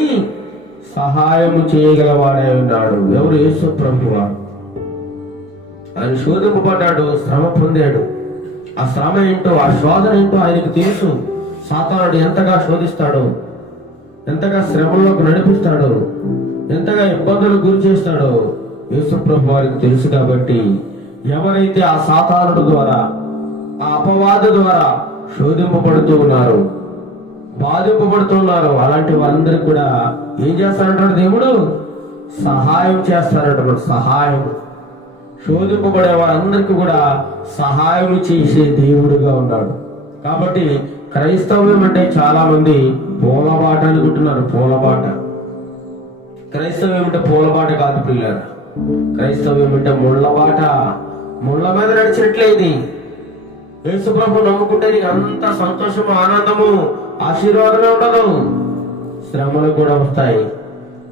సహాయము చేయగలవాడే ఉన్నాడు. ఎవరు? యేసు ప్రభువా. ఆయన శోధింపబడ్డాడు, శ్రమ పొందాడు. ఆ శ్రమ ఏంటో, ఆ శోధన ఏంటో ఆయనకు తెలుసు. సాతానుడు ఎంతగా శోధిస్తాడో, ఎంతగా శ్రమలోకి నడిపిస్తాడో ఎంతగా ఇబ్బందులు గురి చేస్తాడో యేసు ప్రభు వారికి తెలుసు. కాబట్టి ఎవరైతే ఆ సాతానుడు ద్వారా, ఆ అపవాదు ద్వారా శోధింపబడుతూ ఉన్నారు, బాధింపబడుతున్నారు, అలాంటి వారందరికీ కూడా ఏం చేస్తారంటాడు దేవుడు? సహాయం చేస్తారంటాడు. సహాయం, శోధింపబడే వారందరికీ కూడా సహాయం చేసే దేవుడుగా ఉన్నాడు. కాబట్టి క్రైస్తవ్యం అంటే చాలా మంది పూలబాట అనుకుంటున్నారు. పూలబాట. క్రైస్తవ్యం అంటే పూలబాట కాదు పిల్లలు. క్రైస్తవ్యం అంటే ముళ్ళబాట. ముళ్ళ మీద నడిచినట్లేదు. యేసు ప్రభు నమ్ముకుంటే నీకు అంత సంతోషము, ఆనందము, ఆశీర్వాదమే ఉండదు. శ్రమలు కూడా వస్తాయి,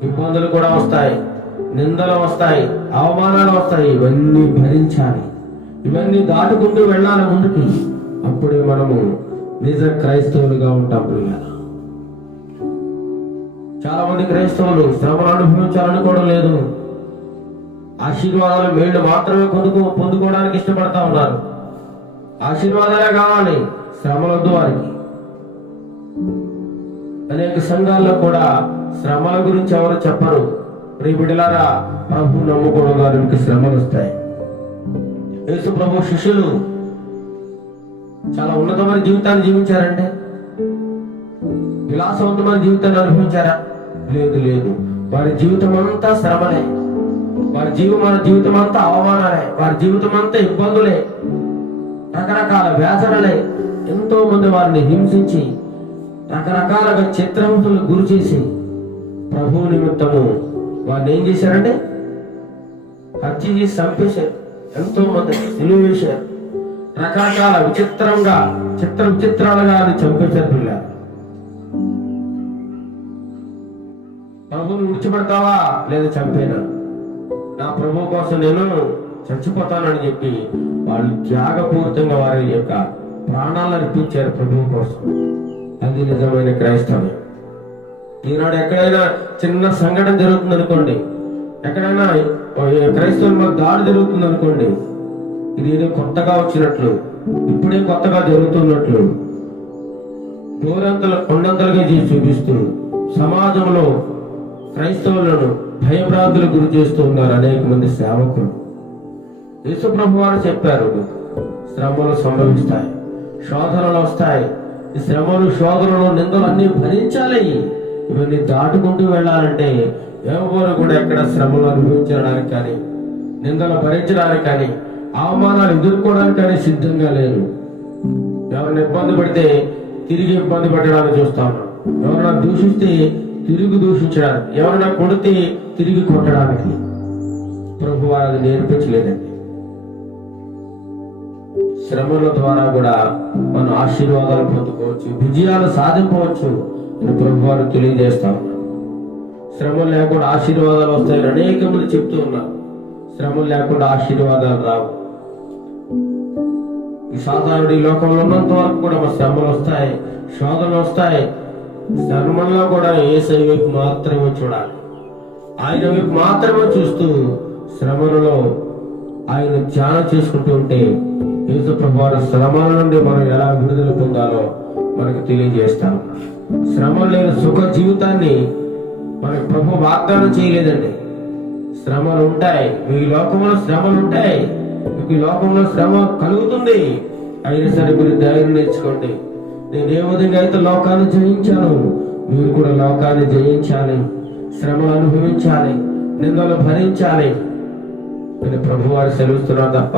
ఇబ్బందులు కూడా వస్తాయి, నిందలు వస్తాయి, అవమానాలు వస్తాయి. ఇవన్నీ భరించాలి, ఇవన్నీ దాటుకుంటూ వెళ్ళాలి ముందుకి. అప్పుడే మనము నిజ క్రైస్తవులుగా ఉంటాం పిల్లలు. చాలా మంది క్రైస్తవులు శ్రమలు అనుభవించాలనుకోవడం లేదు. ఆశీర్వాదాలు, మేళ్ళు మాత్రమే పొందుకోవడానికి ఇష్టపడతా ఉన్నారు. ఆశీర్వాదాలే కావాలి, శ్రమలొద్దు వారికి. అనేక సంఘాల్లో కూడా శ్రమల గురించి ఎవరు చెప్పరు. ప్రియబిడ్డలారా, ప్రభు నమ్ముకోవడం ద్వారా మీకు శ్రమలు వస్తాయి. యేసు ప్రభు శిష్యులు చాలా ఉన్నతమైన జీవితాన్ని జీవించారంటే, విలాసవంతమైన జీవితాన్ని అనుభవించారా? లేదు, లేదు. వారి జీవితం అంతా శ్రమలే, వారి జీవితం అంతా అవమానాలే, వారి జీవితం అంతా ఇబ్బందులే, రకరకాల వ్యాసనలే. ఎంతో మంది వారిని హింసించి రకరకాలుగా చిత్రహింసలు గురి చేసి ప్రభు నిమిత్తము వారిని ఏం చేశారంటే హత్య చేసి చంపేశారు. ఎంతో మంది సిలువ వేశారు. రకరకాల విచిత్రాలుగా అది చంపేశారు పిల్ల. ప్రభువుని విడిచిపెడతావా? లేదా చంపేనా? నా ప్రభు కోసం నేను చచ్చిపోతానని చెప్పి వాళ్ళు త్యాగపూరితంగా వారి యొక్క ప్రాణాలను అర్పించారు ప్రభు కోసం. అది నిజమైన క్రైస్తవం. ఈనాడు ఎక్కడైనా చిన్న సంఘటన జరుగుతుంది అనుకోండి, ఎక్కడైనా క్రైస్తవుల మీద దాడి జరుగుతుంది అనుకోండి, ఇది ఏదో కొత్తగా వచ్చినట్లు, ఇప్పుడే కొత్తగా జరుగుతున్నట్లు కొండంతలుగా చేసి చూపిస్తూ సమాజంలో క్రైస్తవులను భయభ్రాంతులకు గురి చేస్తూ ఉన్నారు అనేక మంది సేవకులు. యేసు ప్రభు వారు చెప్పారు, శ్రమలు సంభవిస్తాయి, శోధనలు వస్తాయి. ఈ శ్రమలు, శోధనలు, నిందలు అన్ని భరించాలి. ఇవన్నీ దాటుకుంటూ వెళ్ళాలంటే ఎవరు కూడా ఎక్కడ శ్రమలు అనుభవించడానికి కానీ, నిందలు భరించడానికి కానీ, అవమానాలు ఎదుర్కోవడానికి కానీ సిద్ధంగా లేరు. ఎవరిని ఇబ్బంది పెడితే తిరిగి ఇబ్బంది పెట్టడానికి చూస్తా ఉన్నాం. ఎవరైనా దూషిస్తే తిరిగి దూషించడానికి, ఎవరైనా కొడితే తిరిగి కొట్టడానికి ప్రభు వారు అది నేర్పించలేదండి. శ్రమల ద్వారా కూడా మనం ఆశీర్వాదాలు పొందుకోవచ్చు, విజయాలు సాధించవచ్చు అని ప్రభు వారు తెలియజేస్తా ఉన్నారు. శ్రమలు లేకుండా ఆశీర్వాదాలు వస్తాయని అనేక మంది చెప్తూ ఉన్నారు. శ్రమలు లేకుండా ఆశీర్వాదాలు రావు. ఈ సాధారణ ఈ లోకంలో ఉన్నంత వరకు కూడా మన శ్రమలు వస్తాయి, శోధనలు వస్తాయి. శ్రమల్లో కూడా యేసు వైపు మాత్రమే చూడాలి, ఆయన వైపు మాత్రమే చూస్తూ శ్రమలలో ఆయన ధ్యానం చేసుకుంటూ ఉంటే యేసు ప్రభువారు శ్రమల నుండి మనం ఎలా విడుదల పొందాలో మనకు తెలియజేస్తాం. శ్రమలు లేని సుఖ జీవితాన్ని మనకు ప్రభు వాగ్దానం చేయలేదండి. శ్రమలు ఉంటాయి, మీ లోకంలో శ్రమలు ఉంటాయి, మీకు ఈ లోకంలో శ్రమ కలుగుతుంది. అయినా సరే మీరు ధైర్యం నేర్చుకోండి. నేను ఏ విధంగా అయితే లోకాన్ని జయించాను, మీరు కూడా లోకాన్ని జయించాలి, శ్రమలు అనుభవించాలి, నిందలు భరించాలి అని ప్రభు వారు సెలవుస్తున్నారు తప్ప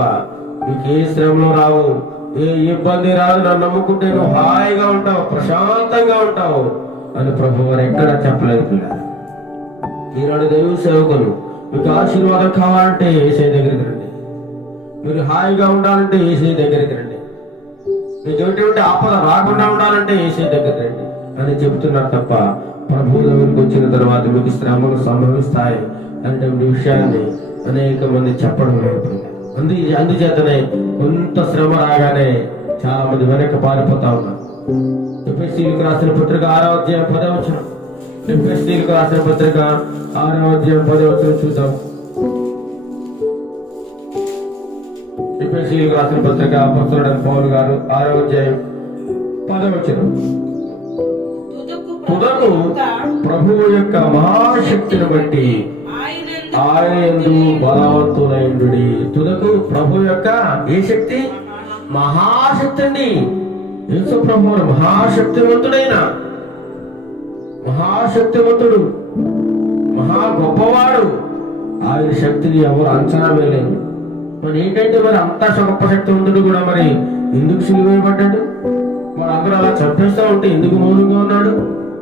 మీకు ఏ శ్రమలు రావు, ఏ ఇబ్బంది రాదు. నన్ను నమ్ముకుంటే నువ్వు హాయిగా ఉంటావు, ప్రశాంతంగా ఉంటావు అని ప్రభు వారు ఎక్కడా చెప్పలేదు పిల్లలు. ఈనాడు దేవుని సేవకులు మీకు ఆశీర్వాదం కావాలంటే యేసయ్య దగ్గరికి రండి, మీరు హాయిగా ఉండాలంటే యేసయ్య దగ్గరికి రండి, మీకు ఎటువంటి ఆపద రాకుండా ఉండాలంటే యేసయ్య దగ్గరికి రండి అని చెబుతున్నారు తప్ప ప్రభు దగ్గరికి వచ్చిన తర్వాత మీకు శ్రమలు సంభవిస్తాయి అంటే విషయాన్ని అనేక మంది చెప్పడం లేదు. అందుచేతనే కొంత శ్రమ రాగానే చాలా మంది వెనక్కి పారిపోతా ఉన్నారు. ఎఫెసీయులకు రాసిన పత్రిక 6వ అధ్యాయం 10వ వచనం. ఎఫెసీయులకు రాసిన పత్రిక 6వ అధ్యాయం 10వ వచనం చూద్దాం. ఎఫెసీయులకు రాసిన పత్రిక అపోస్తలుడైన పౌలు గారు 6వ అధ్యాయం 10వ వచనం. తుదకు తుదకు ప్రభువు యొక్క మహాశక్తిని బట్టి ఆయన యందు బలవంతులైండుడి. తుదకు ప్రభు యొక్క ఏ శక్తి? మహాశక్తి అండి. యేసు ప్రభు మహాశక్తివంతుడైన మహాశక్తివంతుడు, మహా గొప్పవాడు. ఆయన శక్తిని ఎవరు అంచనా వేయలేరు. మరి ఏంటంటే మరి అంత గొప్ప శక్తివంతుడు కూడా మరి ఎందుకు సిలువ వేయబడ్డాడు? మరి అందరూ అలా చంపేస్తా ఉంటే ఎందుకు మౌనంగా ఉన్నాడు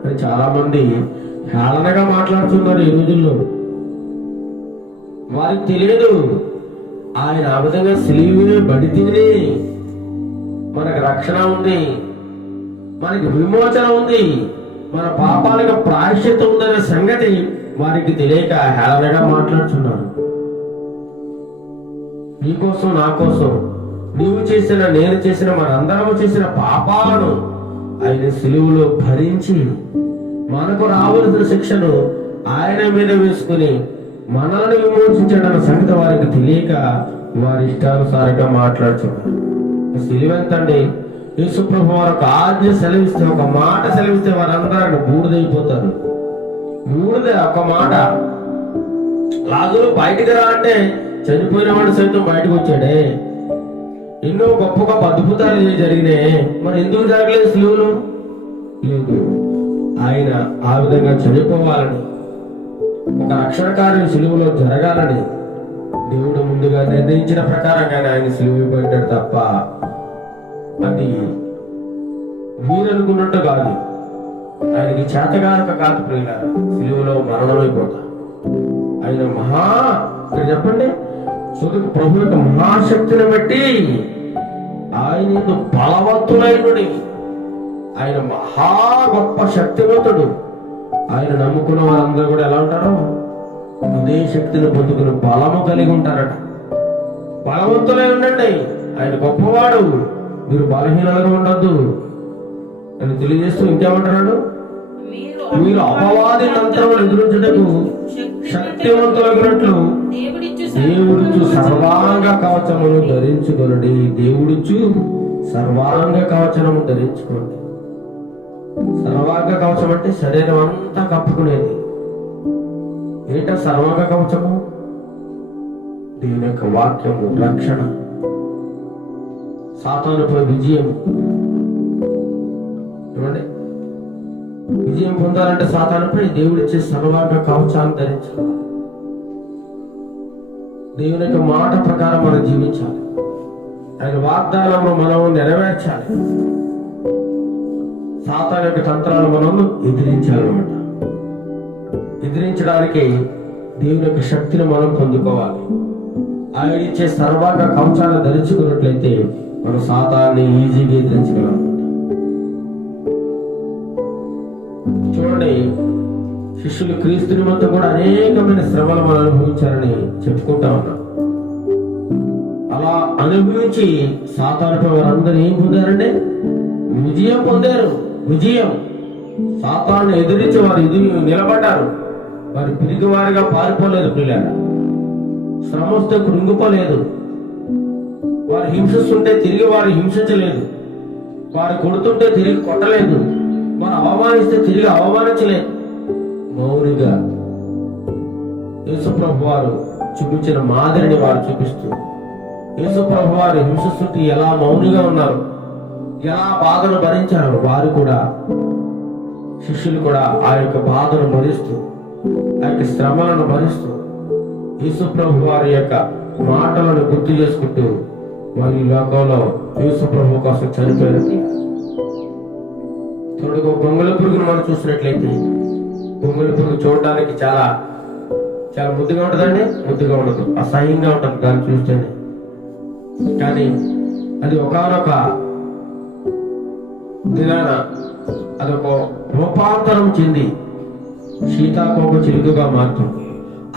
అని చాలా మంది హేళనగా మాట్లాడుతున్నారు ఈ రోజుల్లో. వారికి తెలియదు ఆయన ఆ విధంగా సిలువ బడితేనే మనకు రక్షణ ఉంది, మనకి విమోచన ఉంది, మన పాపాలకు ప్రాయశ్చిత్తం ఉందనే సంగతి వారికి తెలియక హేళనగా మాట్లాడుతున్నారు. నీకోసం నా కోసం నీవు చేసిన నేను చేసిన మనందరము చేసిన పాపాలను ఆయన సిలువలో భరించి మనకు రావలసిన శిక్షను ఆయన మీద వేసుకుని మనల్ని విమోచించడం సంగతి వారికి తెలియక వారి ఇష్టానుసారంగా మాట్లాడుతున్నారు. సిలువ ఎంతండి? యేసు ప్రభు వారు ఒక ఆజ్ఞ సెలవిస్తే, ఒక మాట సెలవిస్తే వారందరూ బూడిదైపోతారు. బూడిద ఒక మాట. లాజరు బయటికి రా అంటే చనిపోయిన వాడు సైతం బయటకు వచ్చాడే. ఎన్నో గొప్ప గొప్ప అద్భుతాలు జరిగినాయి, మరి ఎందుకు జరగలేదు సిలువలో? లేదు, ఆయన ఆ విధంగా చనిపోవాలని, ఒక రక్షణ కార్యం సిలువలో జరగాలని దేవుడు ముందుగా నిర్ణయించిన ప్రకారంగానే ఆయన సిలువ పడ్డాడు తప్ప అది వీరనుకున్నట్టు కాదు. ఆయనకి చేతగాక కాదు ప్రియులారా సిలువలో మరణమైపోతా. ఆయన ఇక్కడ చెప్పండి, సుఖకు ప్రభు యొక్క మహాశక్తిని బట్టి ఆయన బలవంతులైనడి. ఆయన మహా గొప్ప శక్తివంతుడు. ఆయన నమ్ముకున్న వారందరూ కూడా ఎలా ఉంటారో అదే శక్తిని పొందుకుని బలము కలిగి ఉంటారట. బలవంతులై ఉండండి, ఆయన గొప్పవాడు, మీరు బలహీనలుగా ఉండద్దు అని తెలియజేస్తూ ఇంకేమంటున్నాడు? మీరు అపవాది తంత్రములు ఎదురించుటకు శక్తివంతులగినట్లు దేవుడిచ్చు సర్వాంగ కవచమును ధరించుకొనుడి. దేవుడిచ్చు సర్వాంగ కవచము ధరించుకోండి. సర్వాంగ కవచం అంటే శరీరం అంతా కప్పుకునేది. ఏంట సర్వాంగ కవచము? దేవుని యొక్క వాక్యము, రక్షణ, సాతానుపై విజయం. ఏమండి, విజయం పొందాలంటే సాతానుపై దేవుడిచ్చే సర్వాంగ కవచాన్ని ధరించాలి. దేవుని యొక్క మాట ప్రకారం మనం జీవించాలి. ఆయన వాగ్దానము మనం నెరవేర్చాలి. సాతాను యొక్క తంత్రాలు మనం ఎదిరించాలన్నమాట. ఎదిరించడానికి దేవుని యొక్క శక్తిని మనం పొందుకోవాలి. ఆయన ఇచ్చే సర్వాంగ కవచాన్ని ధరించుకున్నట్లయితే మనం సాతాన్ని ఈజీగా ఎదిరించగలం. చూడండి, శిష్యులు క్రీస్తు నిమిత్తం కూడా అనేకమైన శ్రమలు మనం అనుభవించారని చెప్పుకుంటా ఉన్నాం. అలా అనుభవించి సాతానుపై వారందరూ ఏం పొందారంటే విజయం పొందారు. విజయం. సాతాను ఎదిరించి వారు నిలబడ్డారు. వారు పిరిగి వారిగా పారిపోలేదు. పిల్లలు శ్రమ వస్తే కృంగిపోలేదు. వారు హింసిస్తుంటే తిరిగి వారు హింసించలేదు. వారు కొడుతుంటే తిరిగి కొట్టలేదు. వారు అవమానిస్తే తిరిగి అవమానించలేదు. మౌనిగా యేసు ప్రభు వారు చూపించిన మాదిరిని వారు చూపిస్తూ, యేసు ప్రభు వారు హింసిస్తుంటే ఎలా మౌనిగా ఉన్నారు, ఎలా బాధను భరించారు, వారు కూడా శిష్యులు కూడా ఆ యొక్క బాధను భరిస్తూ, ఆ యొక్క శ్రమలను భరిస్తూ యేసు ప్రభు వారి యొక్క మాటలను గుర్తు చేసుకుంటూ వారి లోకంలో యేసు ప్రభు కోసం చనిపోయారు. తోడుగా గొంగళ పురుగును మనం చూసినట్లయితే, గొంగళ పురుగు చూడడానికి చాలా చాలా ముద్దుగా ఉంటుందండి. ముద్దుగా ఉండదు, అసహ్యంగా ఉంటుంది దాన్ని చూస్తేనే. కానీ అది ఒకానొక దినాన అదొక రూపాంతరం చెంది సీతాకోక చిలుకగా మారుతుంది.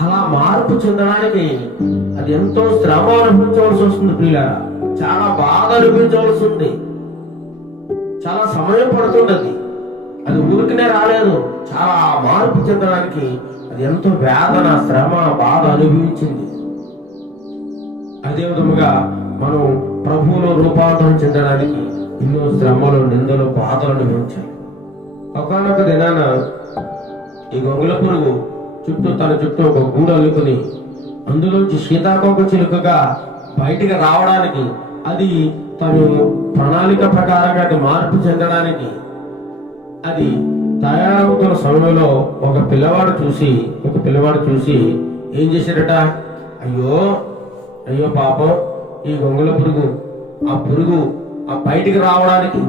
అలా మార్పు చెందడానికి అది ఎంతో శ్రమ అనుభవించవలసి వస్తుంది. పిల్లల చాలా బాధ అనుభవించవలసి ఉంది. చాలా సమయం పడుతుంది. అది ఊరికనే రాలేదు. చాలా మార్పు చెందడానికి అది ఎంతో వేదన, శ్రమ, బాధ అనుభవించింది. అదే విధముగా మనం ప్రభువులో రూపాంతరం చెందడానికి ఎన్నో శ్రమలు, నిందలు, బాధలు అనుభవించాలి. ఒకనొక దినాన ఈ గొంగళ పురుగు తన చుట్టూ ఒక గూడు అల్లుకుని అందులోంచి సీతాకోక చిలుకగా బయటికి రావడానికి, అది తను ప్రణాళిక ప్రకారంగా అది మార్పు చెందడానికి అది తయారవుతున్న సమయంలో ఒక పిల్లవాడు చూసి ఏం చేశాడట, అయ్యో పాపం, ఈ గొంగళ పురుగు ఆ బయటికి రావడానికి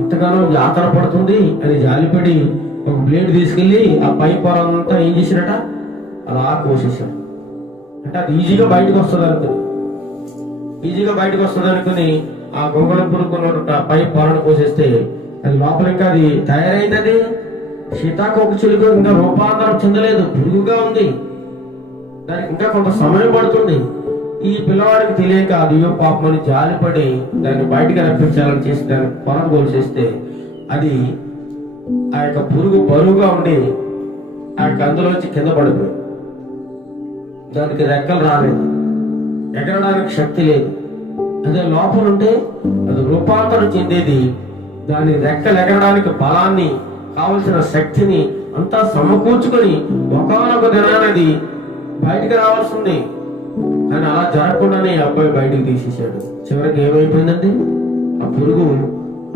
ఎంతగానో యాతన పడుతుంది అని జాలిపడి ఒక బ్లేడ్ తీసుకెళ్లి ఆ పై పొరంతా ఏం చేశాడట, అలా కోసేశాడు. అంటే అది ఈజీగా బయటకు వస్తుంది అనుకుని ఆ గొంగళ పురుగు పై పొరను కోసేస్తే అది లోపల ఇంకా అది తయారైంది. అది సీతాకోక చిలుక ఇంకా రూపాంతరం చెందలేదు, పురుగుగా ఉంది. దానికి ఇంకా కొంత సమయం పడుతుంది. ఈ పిల్లవాడికి తెలియక అదియో పాపమని జాలిపడి దాన్ని బయటికి రప్పించాలని చేసి దాన్ని పొరం కోసేస్తే అది ఆ యొక్క పురుగు బరువుగా ఉండి ఆ యొక్క అందులోంచి కింద పడిపోయి దానికి రెక్కలు రాలేదు, ఎగరడానికి శక్తి లేదు. అదే లోపల ఉంటే అది రూపాంతరం చెందేది. దాని రెక్కలు ఎగరడానికి బలాన్ని, కావలసిన శక్తిని అంతా సమకూర్చుకొని ఒకనొక దినానది బయటికి రావాల్సింది. కానీ అలా జరగకుండానే ఈ అబ్బాయి బయటికి తీసేశాడు. చివరికి ఏమైపోయిందండి, ఆ పురుగు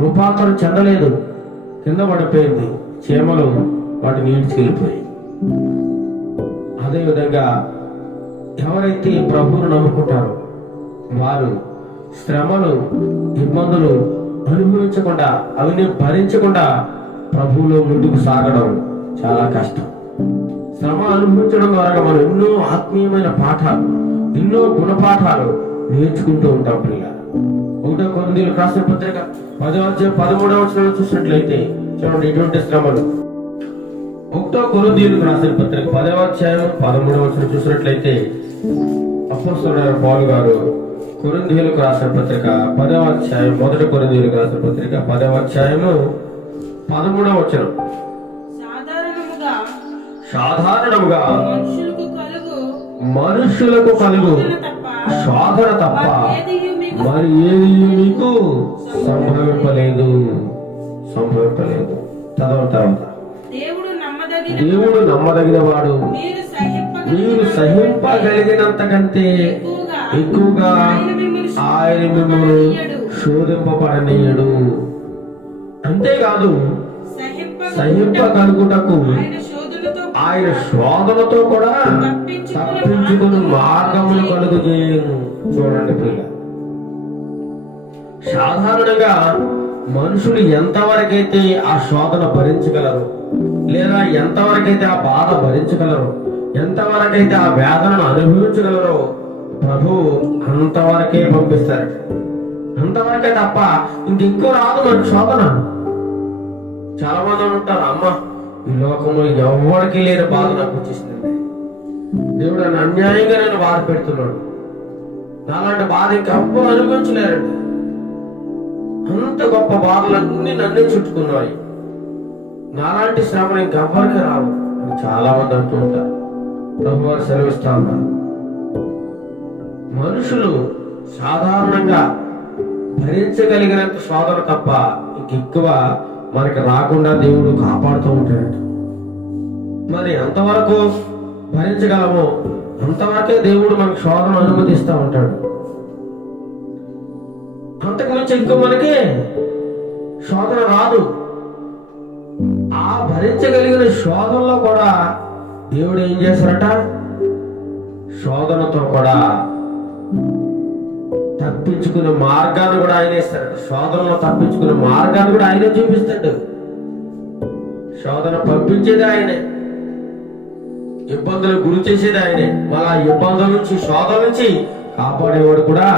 రూపాంతరం చెందలేదు, కింద పడిపోయింది. చీమలు వాటిని ఈడ్చుకెళ్ళిపోయాయి. అదేవిధంగా ఎవరైతే ప్రభువును నమ్ముకుంటారో వారు శ్రమలు, ఇబ్బందులు అనుభవించకుండా, అవిని భరించకుండా ప్రభువులో ముందుకు సాగడం చాలా కష్టం. శ్రమ అనుభవించడం ద్వారా మనం ఎన్నో ఆత్మీయమైన పాఠాలు, ఎన్నో గుణపాఠాలు నేర్చుకుంటూ ఉంటాం. ప్రియులారా, 1 కొరింథీయులకు రాసిన పత్రిక 10వ అధ్యాయం 13వ వచనంలో చూసినట్లయితే చూడండి ఇటువంటి శ్రమలు. 1 కొరింథీయులకు రాసిన పత్రిక 10వ అధ్యాయం 13వ వచనం చూసినట్లయితే అపోస్తలుడైన పౌలు గారు కొరింథీయులకు రాసిన పత్రిక 10వ అధ్యాయం 1 కొరింథీయులకు రాసిన పత్రిక 10వ అధ్యాయము 13వ వచనం, సాధారణముగా మనుషులకు కలుగు శోధన తప్ప మరి ఏది మీకు సంభవింపలేదు. చదవటం దేవుడు నమ్మదగిన వాడు, మీరు సహింపగలిగినంత కంటే ఎక్కువగా ఆయన మిమ్మల్ని శోధింపబడనీయడు. అంతేకాదు సహింపగలుగుటకు ఆయన శోధనతో కూడా తప్పించుకుని మార్గములు కలుగు చేయను. చూడండి ప్రియుల, సాధారణంగా మనుషులు ఎంతవరకైతే ఆ శోధన భరించగలరు, లేదా ఎంతవరకైతే ఆ బాధ భరించగలరు, ఎంతవరకైతే ఆ వేదనను అనుభవించగలరో ప్రభు అంతవరకే పంపిస్తారు. అంతవరకే తప్ప ఇంకెక్కువ రాదు మన శోధన. చాలా మంది ఉంటారు, అమ్మ ఈ లోకంలో ఎవరికి లేని బాధ నాకు వచ్చేసిందండి, దేవుడు నన్ను అన్యాయంగా నేను బాధ పెడుతున్నాడు, నాలాంటి బాధ ఇంకెవ్వరు అనుభవించలేరండి, అంత గొప్ప బాధలన్నీ నన్నే చుట్టుకున్నాయి, నాలాంటి శ్రమలు ఇంకెవ్వరికి రావు అని చాలా మంది అంటూ ఉంటారు. ప్రభు వారు సెలవిస్తా ఉన్నారు, మనుషులు సాధారణంగా భరించగలిగినంత శోధన తప్ప ఇంకెక్కువ మనకి రాకుండా దేవుడు కాపాడుతూ ఉంటాడు. మరి ఎంతవరకు భరించగలమో అంతవరకే దేవుడు మనకు శోధన అనుమతిస్తూ ఉంటాడు. అంతకు మించి ఎక్కువ మనకి శోధన రాదు. ఆ భరించగలిగిన శోధనలో కూడా దేవుడు ఏం చేస్తారట, శోధనతో కూడా తప్పించుకునే మార్గాన్ని కూడా ఆయన ఇస్తాడు. శోధనలో తప్పించుకునే మార్గాన్ని కూడా ఆయనే చూపిస్తాడు. శోధన పంపించేది ఆయనే, ఇబ్బందులు గురి చేసేది ఆయనే, మళ్ళా ఇబ్బందుల నుంచి, శోధన నుంచి కాపాడేవాడు కూడా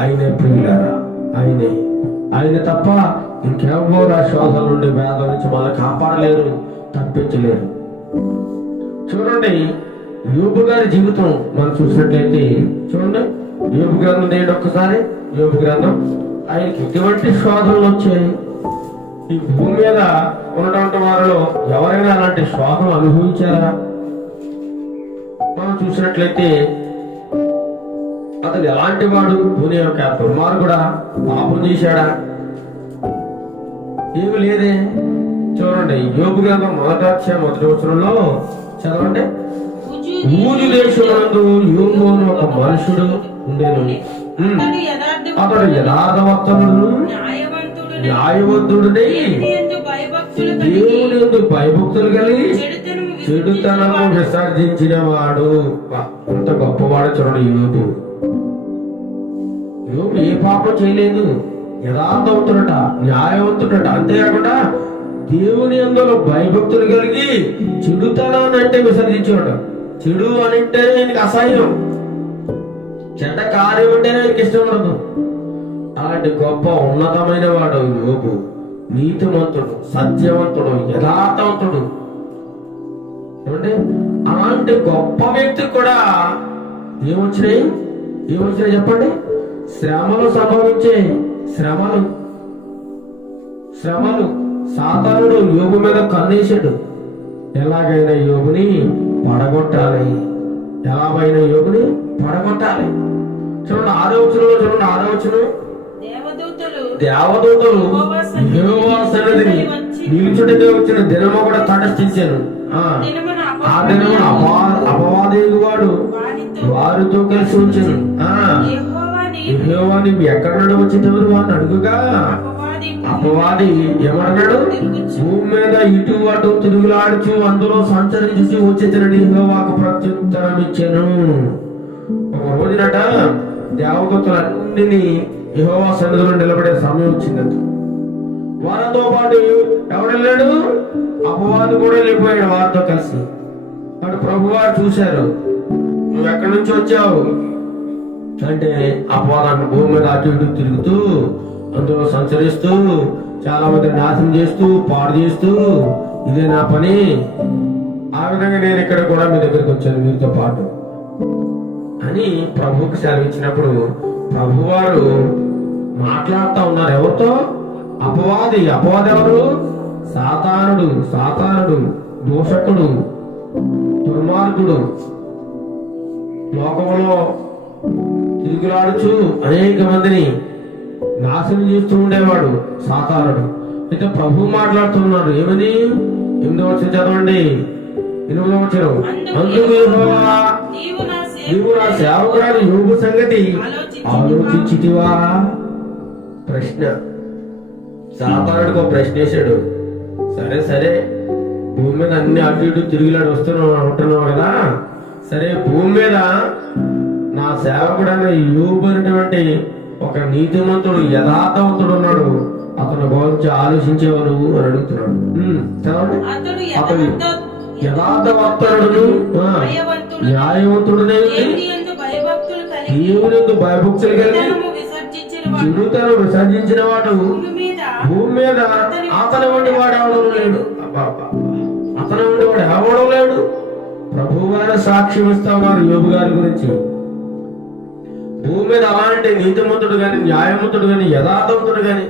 ఆయనే. ప్రియులారా, ఆయన తప్ప ఇంకెవరు ఆ శోధన నుండి, వేదన నుంచి మళ్ళీ కాపాడలేరు, తప్పించలేరు. చూడండి యోబు గారి జీవితం మనం చూసినట్లయితే, చూడండి యోబు గ్రంథం నేడు ఒక్కసారి, యోబు గ్రంథం, ఆయనకి ఎటువంటి శోధనలు వచ్చాయి? ఈ భూమి మీద ఉన్నటువంటి వారిలో ఎవరైనా అలాంటి శోధన అనుభవించారా? మనం చూసినట్లయితే అతను ఎలాంటి వాడు? భూమి యొక్క దుర్మార్గుడా? పాపం చేశాడా? ఏమి లేదే. చూడండి యోబు గ్రంథం మొదటి వచనంలో చదవండి. ఊజు దేశమునందు యోబు అను ఒక మనుషుడు ఉండేను. అతడు యథార్థవంతుడు, న్యాయవంతుడిని, దేవుని యందు భయభక్తులు కలిగి చెడుతనము విసర్జించిన వాడు. అంత గొప్పవాడు చూడండి యోబు. యోబు ఏ పాపం చేయలేదు, యథార్థవంతుడట, న్యాయవంతుడట. అంతేకాకుండా దేవుని యందు భయభక్తులు కలిగి చెడుతనాన్ని అంటే విసర్జించేవాడు. చెడు అని అంటేనే ఆయనకి అసహ్యం, చెడ్డ కార్యం అంటేనే ఆయనకి ఇష్టం ఉండదు. అలాంటి గొప్ప ఉన్నతమైన వాడు యోబు. నీతిమంతుడు, సత్యవంతుడు, యథార్థవంతుడు. ఏమంటే అలాంటి గొప్ప వ్యక్తి కూడా ఏమొచ్చినాయి చెప్పండి? శ్రమలు సంభవించే శ్రమలు సాతానుడు యోబు మీద కన్నేశాడు. ఎలాగైనా యోబుని పడగొట్టాలి, చూడండి 6వ వచనంలో చూడండి. 6వ వచనం, దేవదూతలు యెహోవా సన్నిధిని నిలుచుటగా వచ్చిన దినము కూడా తటస్థించాను. ఆ దినమున అపవాదేగువాడు వారితో కలిసి వచ్చాను. యెహోవా నీవు ఎక్కడ నుండి వచ్చినవారు వారిని అడుగుగా అపవాది ఏమన్నాడు? భూమి మీద ఇటు అటు తిరుగులాడుచు అందులో సంచరించి వచ్చేతనని యెహోవాకు ప్రత్యుత్తరం ఇచ్చాను. ఒక రోజునట దేవదూతలన్నిని యెహోవా సన్నిధిలో నిలబడే సమయం వచ్చిందంట. వారితో పాటు ఎవడెళ్ళాడు? అపవాది కూడా వెళ్ళిపోయాడు వారితో కలిసి. అటు ప్రభువారు చూశారు, నువ్వు ఎక్కడి నుంచి వచ్చావు అంటే అపవాదాన్ని భూమి మీద అటు ఇటు తిరుగుతూ అందులో సంచరిస్తూ చాలా మంది నాశనం చేస్తూ పాడు చేస్తూ ఇదే నా పని. ఆ విధంగా నేను ఇక్కడ కూడా మీ దగ్గరికి వచ్చాను మీతో పాటు అని ప్రభువుకి సెలవిచ్చినప్పుడు ప్రభువారు మాట్లాడుతూ ఉన్నారు. ఎవరితో? అపవాది ఎవరు? సాతానుడు, దూషకుడు, దుర్మార్గుడు, లోకంలో తిరుగులాడుచు అనేక మందిని నాశనం చేస్తూ ఉండేవాడు సాతానుడు. అయితే ప్రభు మాట్లాడుతున్నాడు ఏమని? 8వ వచనం చదవండి. 8వ వచనం, అందుకు యెహోవా నీవు నా సేవకురాలు యోబు సంగతి ఆలోచించితివా? ప్రశ్న. సాతానుడికి ఒక ప్రశ్న వేశాడు. సరే భూమి మీద అన్ని అటు ఇటు తిరుగులాడు ఉంటున్నావు కదా, సరే భూమి మీద నా సేవకుడైన యోబు అనేటువంటి ఒక నీతిమంతుడు, యథార్థవంతుడు ఉన్నాడు. అతను గురించి ఆలోచించేవా నువ్వు అని అడుగుతున్నాడు. చదవండి. అతడు యథార్థవంతుడు, న్యాయవంతుడు, దేవుని యందు భయభక్తులు కలిగి చెడుతనం విసర్జించిన వాడు భూమి మీద అతని వంటి వాడు ఎవడో లేడు. ప్రభువు గారు సాక్ష్యం ఇస్తా ఉన్నారు యోబు గారి గురించి. భూమి మీద అలాంటి నీతిమంతుడు గాని, న్యాయవంతుడు గాని, యథార్థవంతుడు గాని,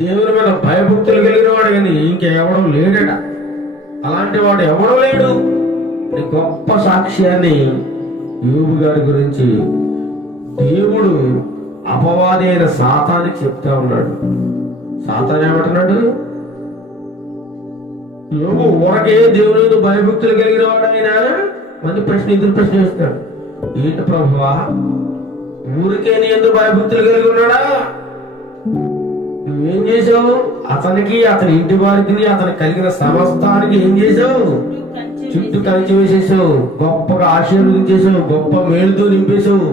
దేవుని మీద భయభక్తులు కలిగిన వాడు గాని ఇంకెవడో లేడట. అలాంటి వాడు ఎవడో లేడు. గొప్ప సాక్ష్యాన్ని యోబు గారి గురించి దేవుడు అపవాది అయిన సాతానికి చెప్తా ఉన్నాడు. సాతాను ఏమంటున్నాడు? యోబు ఊరకే దేవుని మీద భయభక్తులు కలిగిన వాడు ఆయన మంది ఎదురు ప్రశ్న వేస్తున్నాడు. ఏంటి ప్రభువా, ఊరికే నీ ఎందుకు భయభక్తులు కలిగి ఉన్నాడా? నువ్వేం చేసావు? అతనికి, అతని ఇంటి వారికి, అతనికి కలిగిన సమస్తానికి ఏం చేసావు? చుట్టూ కంచి వేసేసావు, గొప్పగా ఆశీర్వదించేసావు, గొప్ప మేలుతో నింపేశావు,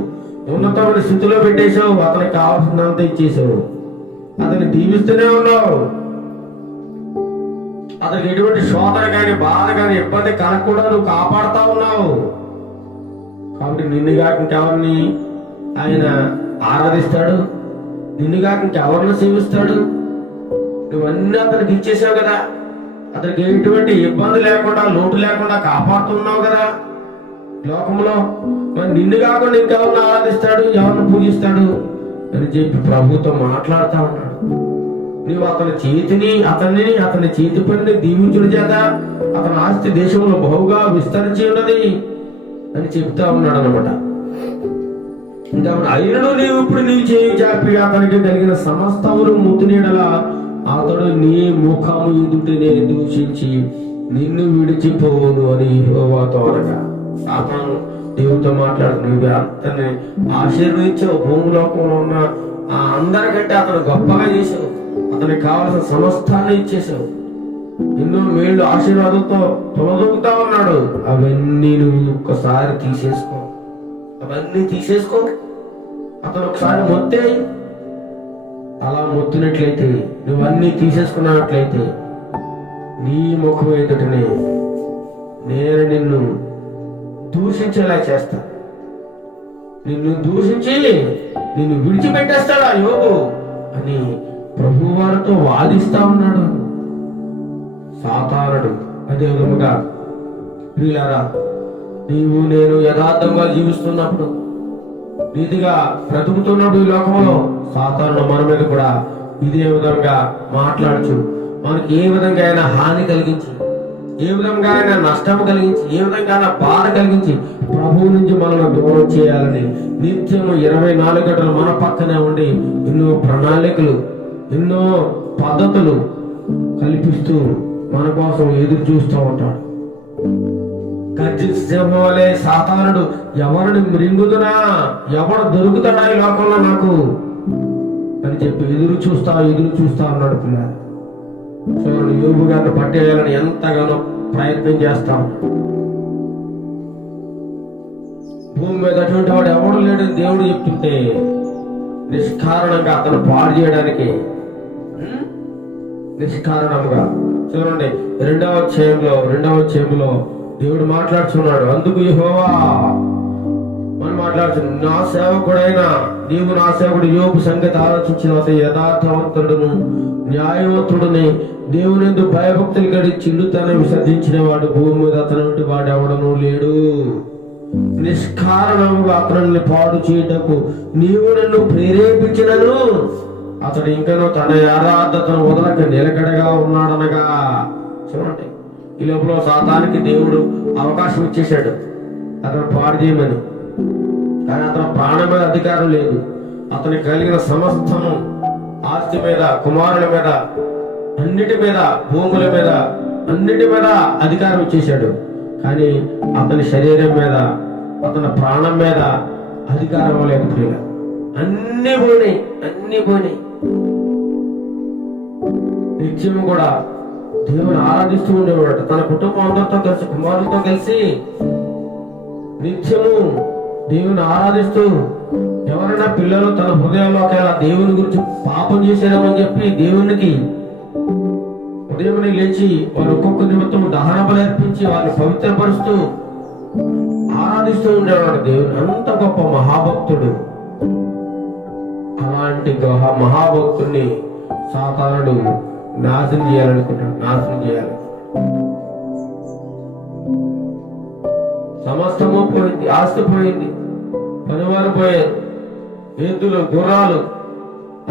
ఉన్నతమైన స్థితిలో పెట్టేశావు, అతనికి కావాల్సినంత ఇచ్చేసావు, అతన్ని దీవిస్తూనే ఉన్నావు. అతనికి ఎటువంటి శోధన కానీ, బాధ కానీ, ఇబ్బంది కలగకుండా నువ్వు కాపాడుతా ఉన్నావు. కాబట్టి నిన్నుగా ఇంకెవరిని ఆయన ఆరాధిస్తాడు? నిన్నుగా ఇంకెవరిని సేవిస్తాడు? నువ్వన్నీ అతనికి ఇచ్చేసావు కదా, అతనికి ఎటువంటి ఇబ్బంది లేకుండా, లోటు లేకుండా కాపాడుతున్నావు కదా లోకంలో. మరి నిన్ను కాకుండా ఇంకెవరిని ఆరాధిస్తాడు, ఎవరిని పూజిస్తాడు అని చెప్పి ప్రభుతో మాట్లాడుతా ఉన్నాడు. నువ్వు అతని చేతి పనిని దీవించుడు చేత అతని ఆస్తి దేశంలో బహుగా విస్తరించి ఉన్నది అని చెప్తా ఉన్నాడు అనమాట. ఇంకా అయినను నీవు ఇప్పుడు నీ చేయి చాపి అతనికి కలిగిన సమస్తమును ముత్తునీడలా అతడు నీ ముఖము ఎదుటనే దూషించి నిన్ను విడిచిపోవును అని యెహోవాతో అనగా, సాతాను దేవుడితో మాట్లాడుతూ, నువ్వు అతన్ని ఆశీర్వదించావు, భూమిలోకంలో ఉన్న అందరికంటే అతను గొప్పగా చేసావు, అతనికి కావలసిన సమస్తాన్ని ఇచ్చేసావు, ఎన్నో మేళ్ళు ఆశీర్వాదంతో తొలదొక్కుతా ఉన్నాడు. అవన్నీ నువ్వు ఒక్కసారి తీసేసుకో, అవన్నీ తీసేసుకో. అతను ఒకసారి మొత్తే, అలా మొత్తినట్లయితే, నువ్వన్నీ తీసేసుకున్నట్లయితే నీ ముఖం ఎదుటనే నేను నిన్ను దూషించేలా చేస్తా, నిన్ను దూషించి నిన్ను విడిచిపెట్టేస్తాడా యోబు అని ప్రభువారితో వాదిస్తా ఉన్నాడు సాతానుడు. అదే విధముగా ప్రియులారా, నీవు నేను యథార్థంగా జీవిస్తున్నప్పుడు, నీతిగా బ్రతుకుతున్నప్పుడు ఈ లోకంలో సాతానుడు మన మీద కూడా ఇదే విధంగా మాట్లాడుచు మనకి ఏ విధంగా అయినా హాని కలిగించి, ఏ విధంగా అయినా నష్టం కలిగించి, ఏ విధంగా అయినా బాధ కలిగించి ప్రభువు నుంచి మనల్ని దూరం చేయాలని నిత్యము 24 గంటలు మన పక్కనే ఉండి ఎన్నో ప్రణాళికలు, ఎన్నో పద్ధతులు కల్పిస్తూ మన కోసం ఎదురు చూస్తూ ఉంటాడు. గర్జించే సింహం వలె సాతానుడు ఎవరిని మృంగుదునా, ఎవడు దొరుకుతాడా ఈ లోకంలో నాకు అని చెప్పి ఎదురు చూస్తా అన్నాడు పిల్లలు. చూడండి, యోబు గారిని పట్టేయాలని ఎంతగానో ప్రయత్నం చేస్తా ఉన్నాడు. భూమి మీద అటువంటి వాడు ఎవడు లేడని దేవుడు చెప్తుంటే నిష్కారణంగా అతను పాడు చేయడానికి నిష్కారణంగా, చూడండి 2వ అధ్యాయంలో దేవుడు మాట్లాడుతున్నాడు. అందుకు యెహోవా మనం మాట్లాడుతున్నాడు, నా సేవకుడైన నీవు నా సేవకుడు యోబు సంగతి ఆలోచించిన యథార్థవంతుడును న్యాయవంతుడుని, దేవునిందు భయభక్తులు గడి చిల్లుతనం విసర్జించిన వాడు భూమి మీద అతని వాడు ఎవడనూ లేడు. నిష్కారణంగా అతనిని పాడు చేయటకు నీవు నన్ను ప్రేరేపించినను అతడు ఇంకనూ తన యథార్థతను వదలక నిలకడగా ఉన్నాడనగా. చూడండి, ఈ లోపల సాతానికి దేవుడు అవకాశం ఇచ్చేశాడు అతను పాడు చేయమని, కానీ అతను ప్రాణం మీద అధికారం లేదు. అతనికి కలిగిన సమస్తము, ఆస్తి మీద, కుమారుల మీద, అన్నిటి మీద, భూముల మీద, అన్నిటి మీద అధికారం ఇచ్చేశాడు. కానీ అతని శరీరం మీద, అతని ప్రాణం మీద అధికారం లేదు. అన్ని పోయినాయి. నిత్యము కూడా దేవుని ఆరాధిస్తూ ఉండేవాడు. తన కుటుంబం అందరితో కలిసి, కుమారులతో కలిసి నిత్యము దేవుని ఆరాధిస్తూ, ఎవరైనా పిల్లలు తన హృదయంలో ఒకవేళ దేవుని గురించి పాపం చేశారని చెప్పి దేవునికి ఉదయం లేచి వారు ఒక్కొక్క నిమిత్తం దహన బలి అర్పించి వారిని పవిత్రపరుస్తూ ఆరాధిస్తూ ఉండేవాడు దేవుని. అంత గొప్ప మహాభక్తుడు. అలాంటి మహాభక్తుడిని సాతానుడు నాశనం చేయాలి. సమస్తము పోయింది, ఆస్తి పోయింది, పనివారు పోయారు, ఎద్దులు, గుర్రాలు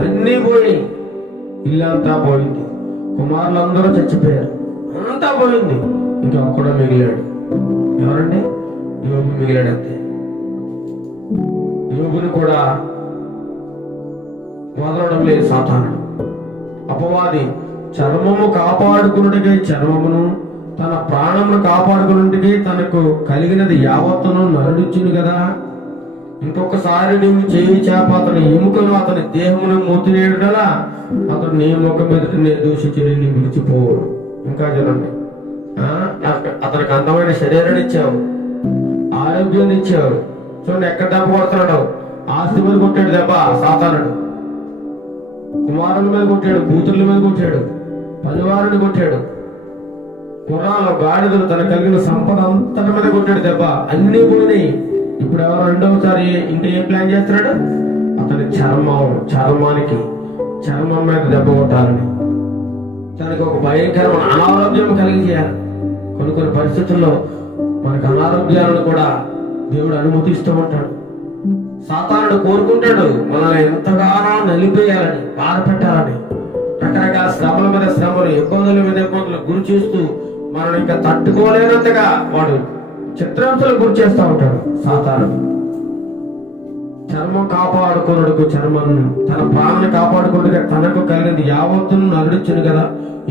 అన్నీ పోయి, ఇల్లంతా పోయింది, కుమారులందరూ చచ్చిపోయారు, అంతా పోయింది. ఇంకా ఒక్కడో మిగిలాడు. ఎవరండి? యోబు మిగిలాడు. అంతే. యోబుని కూడా వదలడం లేదు సాతానుడు. అపవాది చర్మము కాపాడుకున్నట్టుగా చర్మమును, తన ప్రాణమును కాపాడుకున్నట్టుగా తనకు కలిగినది యావత్తును నరుడిచ్చును కదా. ఇంకొకసారి నువ్వు చేయి చేప అతని ఎముకను, అతని దేహమును మూతినేడు కదా, అతడు నీ ముఖం మీద దూషించి నిన్ను విడిచిపోవు. ఇంకా చూడండి, అతనికి అందమైన శరీరాన్ని ఇచ్చావు, ఆరోగ్యాన్ని ఇచ్చావు. చూడండి ఎక్కడ దెబ్బ కొడుతున్నాడు. ఆస్తి మీద కొట్టాడు దెబ్బ సాతానుడు, కుమారుల మీద కొట్టాడు, కూతుర్ల మీద కొట్టాడు, పనివారిని కొట్టాడు, గుర్రాలు, గాడిదలు, తన కలిగిన సంపద అంతటి మీద కొట్టాడు దెబ్బ. అన్ని పోయినాయి. ఇప్పుడు ఎవరు రెండవసారి ఇంకా ఏం ప్లాన్ చేస్తున్నాడు? అతని చర్మం మీద దెబ్బ కొట్టాలని, తనకి ఒక భయంకరమైన అనారోగ్యం కలిగి చేయాలి. కొన్ని పరిస్థితుల్లో మనకు అనారోగ్యాలను కూడా దేవుడు అనుమతిస్తూ ఉంటాడు. సాతానుడు కోరుకుంటాడు మనల్ని ఎంతగానో నలిపేయాలని, బాధ పెట్టాలని, రకరకాల శ్రమల మీద శ్రమలు, ఇబ్బందుల మీద ఇబ్బందులు గురి చేస్తూ మనల్ని ఇంకా తట్టుకోలేనంతగా వాడు చిత్రాంశాలు గురి చేస్తూ ఉంటాడు సాతానుడు. చర్మం కాపాడుకున్నడుకు చర్మం, తన ప్రాణాన్ని కాపాడుకున్నట్టుగా తనకు కలిగింది యావత్తును నరుడిచ్చును కదా.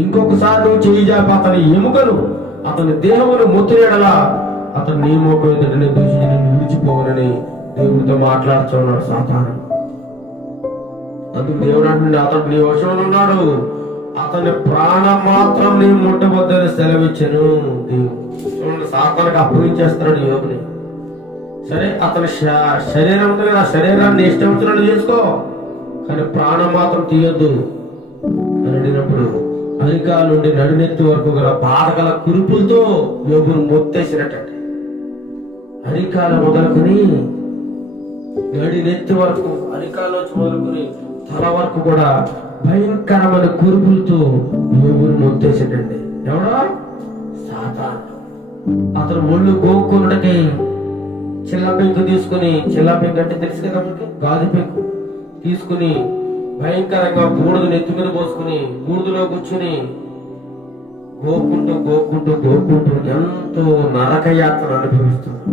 ఇంకొకసారి నువ్వు చేయిజాపి అతని ఎముకను, అతని దేహమును ముత్తిరేడలా అతను నీ మోకం ఎదుటనే దూషించి నిన్ను విడిచిపోవనని దేవుడితో మాట్లాడుతున్నాడు సాతాను. అందుకు దేవుడు అంటుండే, అతడు నీ వశంలో ఉన్నాడు, అతని ప్రాణం మాత్రం నీ ముట్టబోద్దని సెలవిచ్చాను. దేవుడు సాతానికి అప్పగించేస్తున్నాడు యోగుని. సరే, అతని శరీరం ఉంది కదా, శరీరాన్ని ఇష్టం వచ్చినట్టు చేసుకో, కానీ ప్రాణం మాత్రం తీయొద్దు అని అడిగినప్పుడు అరికాల నుండి నడినెత్తి వరకు గల బాధగల కురుపులతో యోగును మొత్తేసినట్టండి. అరికాల మొదలుకొని నడినెత్తి వరకు, అరికాల నుంచి మొదలుకొని తల వరకు కూడా భయంకరమైన కురుపులతో యోగును మొత్తేసేటండి. ఎవడో సాతాను. అతను ఒళ్ళు గోక్కున్నకి చిల్ల పెంకు తీసుకుని, చిల్ల పెంకు అంటే తెలుసు కదా మనకి, గాజు పెంకు తీసుకుని భయంకరంగా బూడిద నెత్తి మీద పోసుకుని బూడిదలో కూర్చుని గోక్కుంటూ ఎంతో నరక యాత్ర అనుభవిస్తున్నాడు.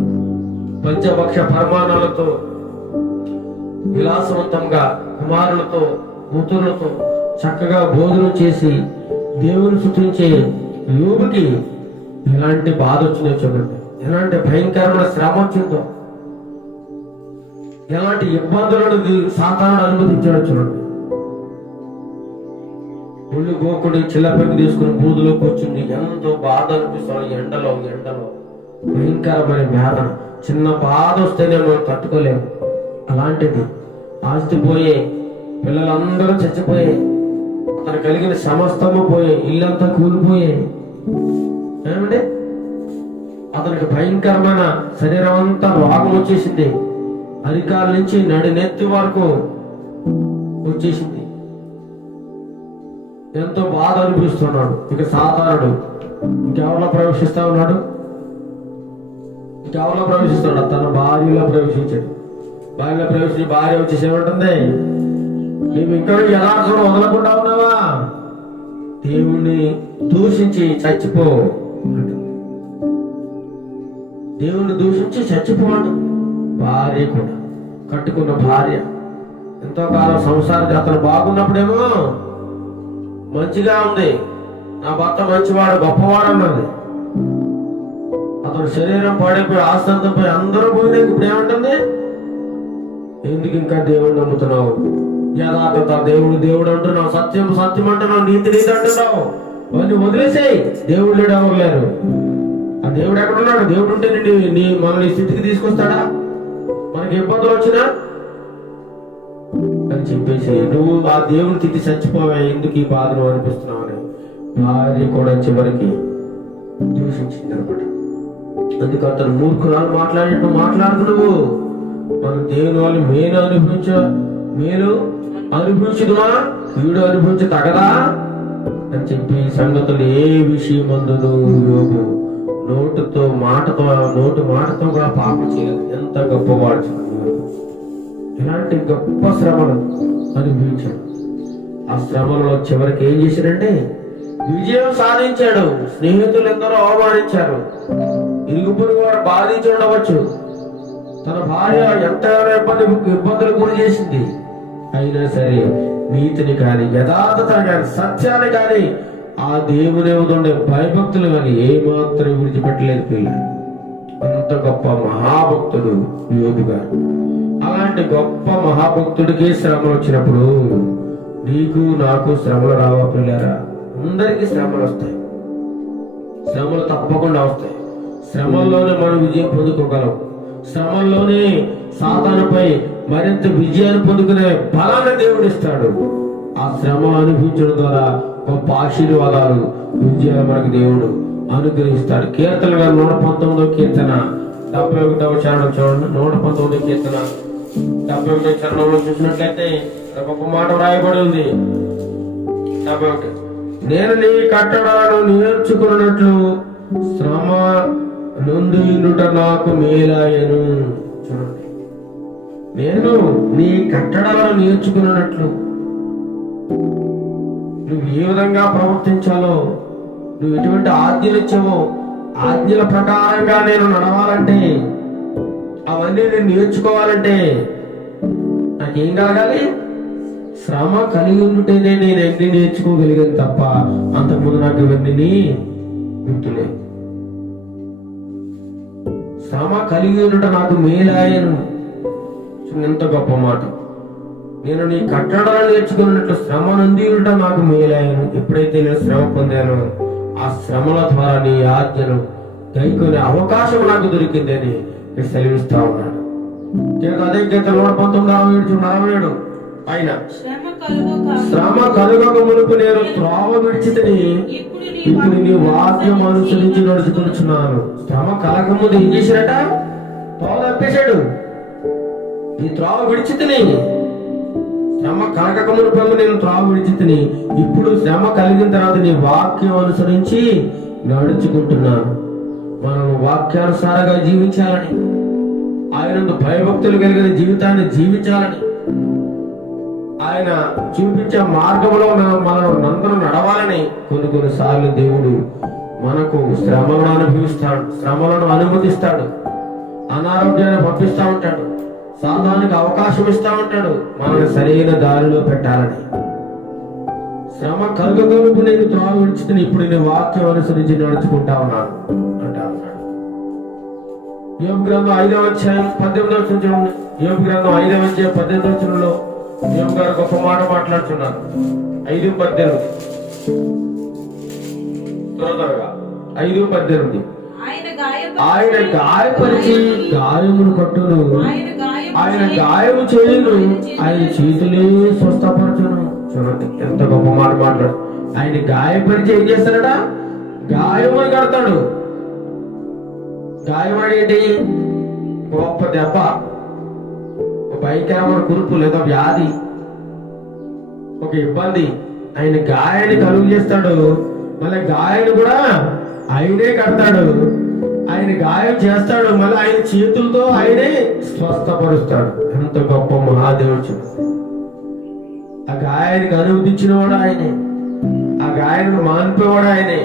పంచభక్ష పరిమాణాలతో విలాసవంతంగా కుమారులతో కూతురులతో చక్కగా భోజనం చేసి దేవుని స్తుతించే యోగుకి ఎలాంటి బాధ వచ్చిందో చూడండి, ఎలాంటి భయంకరమైన శ్రమ వచ్చిందో, ఎలాంటి ఇబ్బందులను సాతానుడు అనుమతించాడో చూడండి. ఒళ్ళు గోకుడి చిల్లపెంకు తీసుకుని బూదులో కూర్చుని ఎంతో బాధ అనిపిస్తాడు. ఎండలో భయంకరమైన వేదన, చిన్న బాధ వస్తేనే మనం తట్టుకోలేము. అలాంటిది ఆస్తి పోయే, పిల్లలందరూ చచ్చిపోయే, అతను కలిగిన సమస్తము పోయే, ఇల్లంతా కూలిపోయే, ఏమండి అతనికి భయంకరమైన శరీరం అంతా రోగం వచ్చేసింది. అరికాల నుంచి నడినెత్తి వరకు వచ్చేసింది. ఎంతో బాధ అనిపిస్తున్నాడు. ఇక సాతానుడు ఇంకెవరిలో ప్రవేశిస్తా ఉన్నాడు, తన భార్యలో ప్రవేశించాడు. భార్యలో ప్రవేశించి భార్య వచ్చేసి ఏమంటుంది, నీవు ఇంకా యథార్థం వదలకుండా ఉన్నావా, దేవుణ్ణి దూషించి చచ్చిపో, దేవుణ్ణి దూషించి చచ్చిపోవాడు. భార్య కూడా, కట్టుకున్న భార్య, ఎంతో కాలం సంసారం అతను బాగున్నప్పుడేమో మంచిగా ఉంది, నా భర్త మంచివాడు గొప్పవాడు అన్నది. అతను శరీరం పాడైపోయి ఆస్తంతపై అందరూ పోయినా ఇప్పుడు ఏమంటుంది, ఎందుకు ఇంకా దేవుడు నమ్ముతున్నావు, యథార్థత దేవుడు అంటున్నావు, సత్యం అంటున్నావు, నీతి అంటున్నావు, అవన్నీ వదిలేసేయి. దేవుడు లేడు, ఎవరు లేరు. ఆ దేవుడు ఎక్కడున్నాడు? దేవుడు ఉంటే నీ మనల్ని స్థితికి తీసుకొస్తాడా? మనకి ఇబ్బందులు వచ్చినా అని చెప్పేసి నువ్వు ఆ దేవుని తిట్టి చచ్చిపోవా, ఎందుకు ఈ బాధను అనిపిస్తున్నావు అని భార్య కూడా చివరికి దూషించింది అనమాట. అందుకు అతను మూర్ఖురాలు మాట్లాడినట్టు మాట్లాడుతున్నావు, మన దేవుని వాళ్ళు మేలు అనుభవించదుమా, వీడు అనుభవించ తగదా అని చెప్పి సంగతులు ఏ విషయం అందును యోగు నోటు మాటతో కూడా పాపం చేయలేదు. ఎంత గొప్పవాడు, ఇలాంటి గొప్ప శ్రమలు అనుభవించాడు. ఆ శ్రమలో చివరికి ఏం చేశాడంటే విజయం సాధించాడు. స్నేహితులు ఎందరో అవమానించారు, ఇరుగు పొరుగు వారు బాధించి ఉండవచ్చు, తన భార్య ఎంతగానో ఇబ్బందులు గురి చేసింది. అయినా సరే నీతిని కానీ, యథార్థతను కానీ, సత్యాన్ని కానీ, ఆ దేవుని ఉండే భయభక్తులు కానీ ఏమాత్రం విడిచిపెట్టలేదు పిల్ల. అంత గొప్ప మహాభక్తుడు యోబు గారు. అలాంటి గొప్ప మహాభక్తుడికి శ్రమలు వచ్చినప్పుడు నీకు నాకు శ్రమలు రావా పిల్లరా? అందరికీ శ్రమలు వస్తాయి, శ్రమలు తప్పకుండా వస్తాయి. శ్రమల్లోనే మనం విజయం పొందుకోగలం. శ్రమల్లోనే సాతానుపై మరింత విజయాన్ని పొందుకునే బలాన్ని దేవుడు ఇస్తాడు. ఆ శ్రమ అనుభవించడం ద్వారా గొప్ప ఆశీర్వాదాలు, విజయాలు మనకు దేవుడు అనుగ్రహిస్తాడు. కీర్తనగా 119వ కీర్తన 71వ చరణం చూడండి. 119వ కీర్తన 71వ చరణంలో చూసినట్లయితే గొప్ప మాట వ్రాయబడి ఉంది. 71 నేను నీ కట్టడాలను నేర్చుకున్నట్లు శ్రమ నొందుట నాకు మేలాయను. చూడండి, నేను నీ కట్టడాలను నేర్చుకున్నట్లు, నువ్వు ఏ విధంగా ప్రవర్తించాలో, నువ్వు ఎటువంటి ఆజ్ఞలు ఇచ్చావో ఆజ్ఞల ప్రకారంగా నేను నడవాలంటే, అవన్నీ నేను నేర్చుకోవాలంటే నాకేం కలగాలి? శ్రమ కలిగి ఉంటేనే నేను ఎన్ని నేర్చుకోగలిగాను తప్ప అంతకుముందు నాకు ఇవన్నీ గుర్తులేదు. శ్రమ కలిగి ఉండట నాకు మేలాయను. ఎంత గొప్ప మాట. నేను నీ కట్టడాలు నేర్చుకున్నట్లు శ్రమ నుండి ఉండటం నాకు మేలాయను. ఎప్పుడైతే నేను శ్రమ పొందానో ఆ శ్రమల ద్వారా నీ ఆజ్ఞను గైకొనే అవకాశం నాకు దొరికిందని సెలవిస్తా ఉన్నాడు. అదే గీతం 119:47 ఆయన శ్రమ కలుగక మునుపు నేను త్రోవ విడిచితిని, ఇప్పుడు నీ వాక్యం అనుసరించి నడుచుకుంటున్నాను. శ్రమ కలగముందు ఏం చేశాడట? త్రోవ తప్పేశాడు. నీ త్రోవ విడిచితిని. శ్రమ కలగక మునుపు నేను త్రోవ విడిచితిని, ఇప్పుడు శ్రమ కలిగిన తర్వాత నీ వాక్యం అనుసరించి నడుచుకుంటున్నాను. మనం వాక్యానుసారంగా జీవించాలని, ఆయన భయభక్తులు కలిగిన జీవితాన్ని జీవించాలని, ఆయన చూపించే మార్గంలో మనం నందరం నడవాలని కొన్నిసార్లు దేవుడు మనకు శ్రమలను అనుభవిస్తాడు, శ్రమలను అనుమతిస్తాడు, అనారోగ్యాన్ని పంపిస్తా ఉంటాడు, సాధారణకు అవకాశం ఇస్తా ఉంటాడు మనల్ని సరైన దారిలో పెట్టాలని. శ్రమ కలుగగలుపు నేను త్రోవ విడిచితిని, ఇప్పుడు నేను వాక్యం అనుసరించి నడుచుకుంటా ఉన్నాను అంటా ఉన్నాడు. యోబు గ్రంథం 5:18 చూడండి. యోబు గ్రంథం 5:18 యోబు గారు గొప్ప మాట మాట్లాడుతున్నారు. 5:18 త్వరగా 5:18 ఆయన గాయపరిచి గాయమును కట్టును, ఆయన గాయము చేయును, ఆయన చేతులే స్వస్థపరచును. చూడండి ఎంత గొప్ప మాట మాట్లాడు. ఆయన గాయపరిచి ఏం చేస్తాడట? గాయమును కడతాడు. గాయమడి ఏంటి? గొప్ప దెబ్బ, భయంకరమైన కురుపు లేదా వ్యాధి, ఒక ఇబ్బంది. ఆయన గాయాన్ని కలుగు చేస్తాడు, మళ్ళీ గాయాన్ని కూడా ఆయనే కడతాడు. ఆయన గాయం చేస్తాడు, మళ్ళీ ఆయన చేతులతో ఆయనే స్వస్థపరుస్తాడు. ఎంత గొప్ప మహాదేవుడు. ఆ గాయానికి అనుమతించిన వాడు ఆయనే, ఆ గాయానికి మానిపోయేవాడు ఆయనే,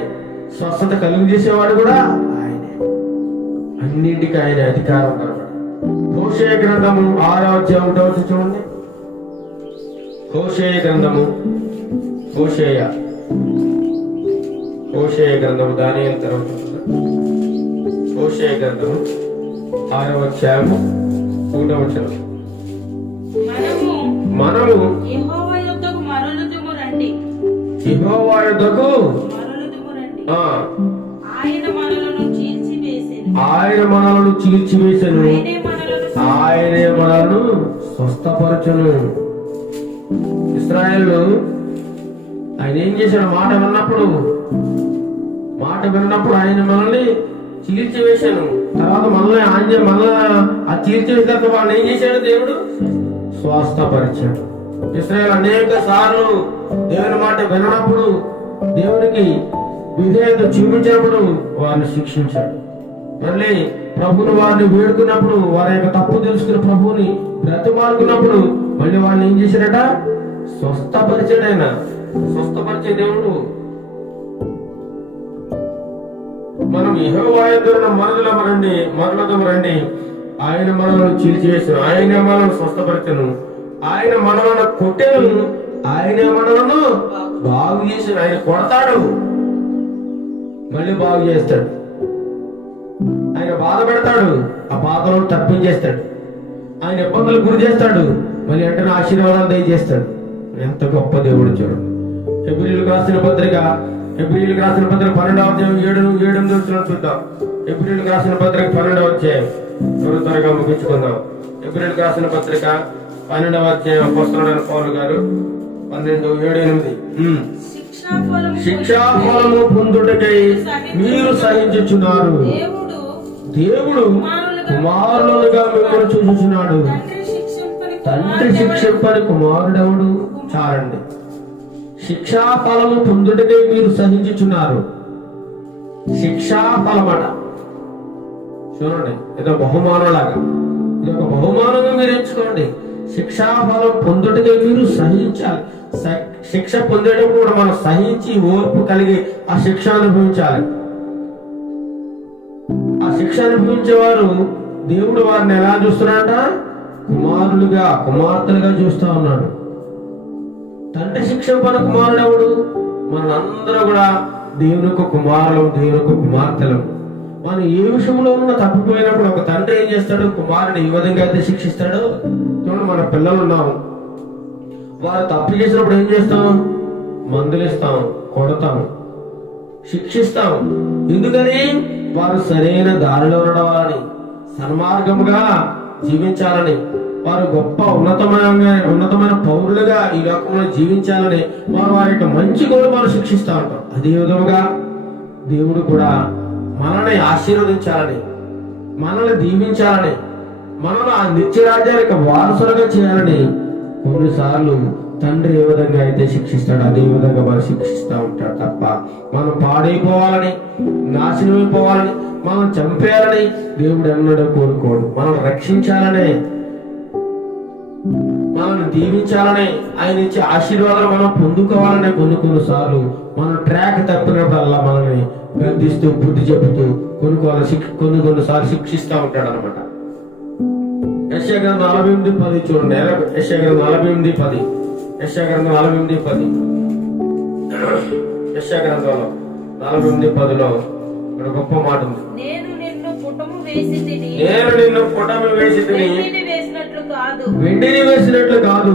స్వస్థత కలుగు చేసేవాడు కూడా ఆయనే. అన్నింటికి ఆయన అధికారం కలవాడు. హోషేయ గ్రంథము 6:1 చూడండి. హోషేయ గ్రంథము హోషేయ గ్రంథము దానియేలు తర్వాత హోషేయ గ్రంథము 6:1 మనము యెహోవా యొద్దకు మరలుదుము రండి. ఆయన మనలను చీల్చివేసెను, ఆయనే మనలను స్వస్థపరచును. ఇశ్రాయేలు ఆయన ఏం చేశాడు? మాట విన్నప్పుడు ఆయన మనల్ని చీల్చివేశాను. తర్వాత మళ్ళీ ఆ చీల్చివేసిన తర్వాత వాళ్ళు ఏం చేశాడు? దేవుడు స్వస్థపరిచాడు. ఇశ్రాయేలు అనేక సార్లు దేవుని మాట వినప్పుడు, దేవునికి విధేయత చూపించినప్పుడు వారిని శిక్షించాడు. మళ్ళీ ప్రభుని వారిని వేడుకున్నప్పుడు, వారి యొక్క తప్పు తెలుసుకుని ప్రభుని బ్రతిమాలుకున్నప్పుడు మళ్ళీ వారిని ఏం చేశాడట? స్వస్థపరిచాడు. ఆయన స్వస్థపరిచే దేవుడు. మనం యెహోవా యొద్దకు మరలుదుము రండి. ఆయన మనలను చీల్చివేసెను, ఆయన మనలను స్వస్థపరిచెను, ఆయన మనలను కొట్టెను, ఆయన మనలను బాగు చేసాడు. ఆయన కొడతాడు, మళ్ళీ బాగు చేస్తాడు. ఆయన బాధ పెడతాడు, ఆ బాధలను తప్పించేస్తాడు. ఆయన ఇబ్బందులు గురి చేస్తాడు, మళ్ళీ వెంటనే ఆశీర్వాదాలు దయచేస్తాడు. ఎంత గొప్ప దేవుడు. చూడండి హెబ్రీయులకు రాసిన పత్రిక 12:7 చూద్దాం. హెబ్రీయులకు రాసిన పత్రిక 12 త్వరగా ముగించుకుందాం. హెబ్రీయులకు రాసిన పత్రిక 12 అపోస్తలుడైన పౌలు గారు 12:7-8 శిక్షాఫలము పొందుటకై మీరు సహించుచున్నారు. దేవుడు కుమారులుగా మిమ్మల్ని చూచుచున్నాడు. తండ్రి శిక్షింపని కుమారుడెవడు? చాలండి. శిక్షాఫలము పొందుటకై మీరు సహించుచున్నారు. శిక్షాఫలమట. చూడండి, ఇదో బహుమానం లాగా, ఇది ఒక బహుమానంగా మీరు ఎంచుకోండి. శిక్షాఫలం పొందుటకై మీరు సహించాలి. శిక్ష పొందేటప్పుడు కూడా మనం సహించి ఓర్పు కలిగి ఆ శిక్ష అనుభవించాలి. ఆ శిక్ష అనుభవించేవారు దేవుడు వారిని ఎలా చూస్తున్నాడట? కుమారులుగా కుమార్తెలుగా చూస్తా ఉన్నాడు. తండ్రి శిక్ష పని కుమారుడు ఎవడు? మనందరూ కూడా దేవుని యొక్క కుమారులు, దేవుని యొక్క కుమార్తెలు. మనం ఏ విషయంలో ఉన్న తప్పిపోయినప్పుడు ఒక తండ్రి ఏం చేస్తాడు? కుమారుని ఈ విధంగా అయితే శిక్షిస్తాడు. చూడండి, మన పిల్లలు ఉన్నాం, వారు తప్పు చేసినప్పుడు ఏం చేస్తాం? మందులిస్తాం, కొడతాం, శిక్షిస్తాం. ఎందుకని? వారు సరైన దారిలో ఉండవాలని, సన్మార్గముగా జీవించాలని, వారు గొప్ప ఉన్నతమైన పౌరులుగా ఈ లోకంలో జీవించాలని వారి యొక్క మంచి కూడా మనం శిక్షిస్తూ ఉంటాం. అదే విధముగా దేవుడు కూడా మనల్ని ఆశీర్వదించాలని, మనల్ని దీవించాలని, మనల్ని ఆ నిత్యరాజ్యానికి వారసులుగా చేయాలని కొన్నిసార్లు తండ్రి ఏ విధంగా అయితే శిక్షిస్తాడు అదే విధంగా మనం శిక్షిస్తూ ఉంటాడు తప్ప మనం పాడైపోవాలని, నాశనమైపోవాలని, మనం చంపేయాలని దేవుడు ఎన్నడూ కోరుకోడు. మనం రక్షించాలనే, మనల్ని దీవించాలనే, ఆయన ఇచ్చే ఆశీర్వాదాలు మనం పొందుకోవాలనే కొన్నిసార్లు మనం ట్రాక్ తప్పినప్పుడల్లా మనల్ని గద్దిస్తూ, బుద్ధి చెబుతూ కొన్నిసార్లు శిక్షిస్తూ ఉంటాడు అనమాట. యెషయా గ్రంథం 48:10 చూడండి. యెషయా గ్రంథం 48:10 యెషయా గ్రంథం 48:10 యెషయా గ్రంథంలో 48:10లో ఒక గొప్ప మాట ఉంది. నేను నిన్ను పుటము వేసి తిని, వెండిని వేసినట్లు కాదు,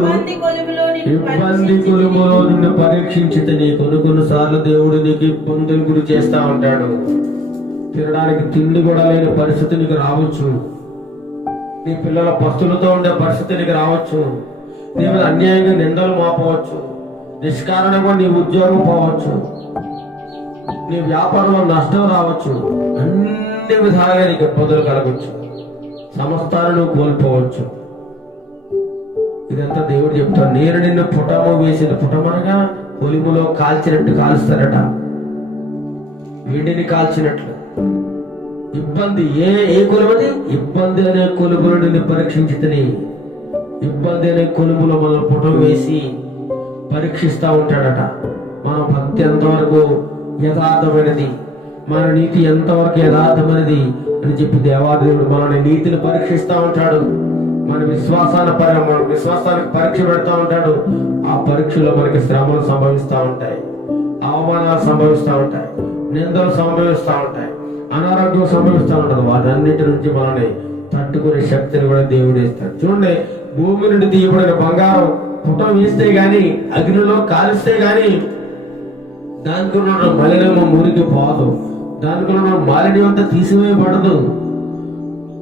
ఇబ్బంది కొలుములో నిన్ను పరీక్షించితిని. కొన్నిసార్లు దేవుడు నీకు ఇబ్బందులు గురి చేస్తా ఉంటాడు. తినడానికి తిండి కూడా లేని పరిస్థితి నీకు రావచ్చు. నీ పిల్లల పస్తులతో ఉండే పరిస్థితి నీకు రావచ్చు. నీ మీద అన్యాయంగా నిందలు మోపవచ్చు. నిష్కారణంగా నీ ఉద్యోగం పోవచ్చు. నీ వ్యాపారంలో నష్టం రావచ్చు. అన్ని విధాలుగా నీకు ఇబ్బందులు కలగవచ్చు. సమస్తాన్ని నువ్వు కోల్పోవచ్చు. ఇదంతా దేవుడు చెప్తాడు. నేను నిన్ను పుటము వేసిన, పుటమనగా కొలిములో కాల్చినట్టు కాలుస్తారట, వెండిని కాల్చినట్లు. ఇబ్బంది ఏ కొలుమది? ఇబ్బంది అనే కొలుములు నిన్ను పరీక్షించితిని. ఇబ్బంది అనే కొలుములో మనం పుటం వేసి పరీక్షిస్తూ ఉంటాడట. మన భక్తి ఎంతవరకు యథార్థమైనది, మన నీతి ఎంతవరకు యథార్థమైనది అని చెప్పి దేవాదేవుడు మనల్ని నీతిని పరీక్షిస్తూ ఉంటాడు. మన విశ్వాసానికి పరీక్ష పెడతా ఉంటాడు. ఆ పరీక్షలో మనకి శ్రమలు సంభవిస్తూ ఉంటాయి, అవమానాలు సంభవిస్తూ ఉంటాయి, నిందలు సంభవిస్తూ ఉంటాయి, అనారోగ్యం సంభవిస్తూ ఉంటుంది. వాటన్నిటి నుంచి మనల్ని తట్టుకునే శక్తిని కూడా దేవుడు ఇస్తాడు. చూడండి, భూమి నుండి తీయబడిన బంగారం పుటం వేస్తే గాని, అగ్నిలో కాలిస్తే గాని దానికి ఉన్న మలినము మురికి పోదు, దానికి ఉన్న మాలిన్యం అంతా తీసివేయబడదు.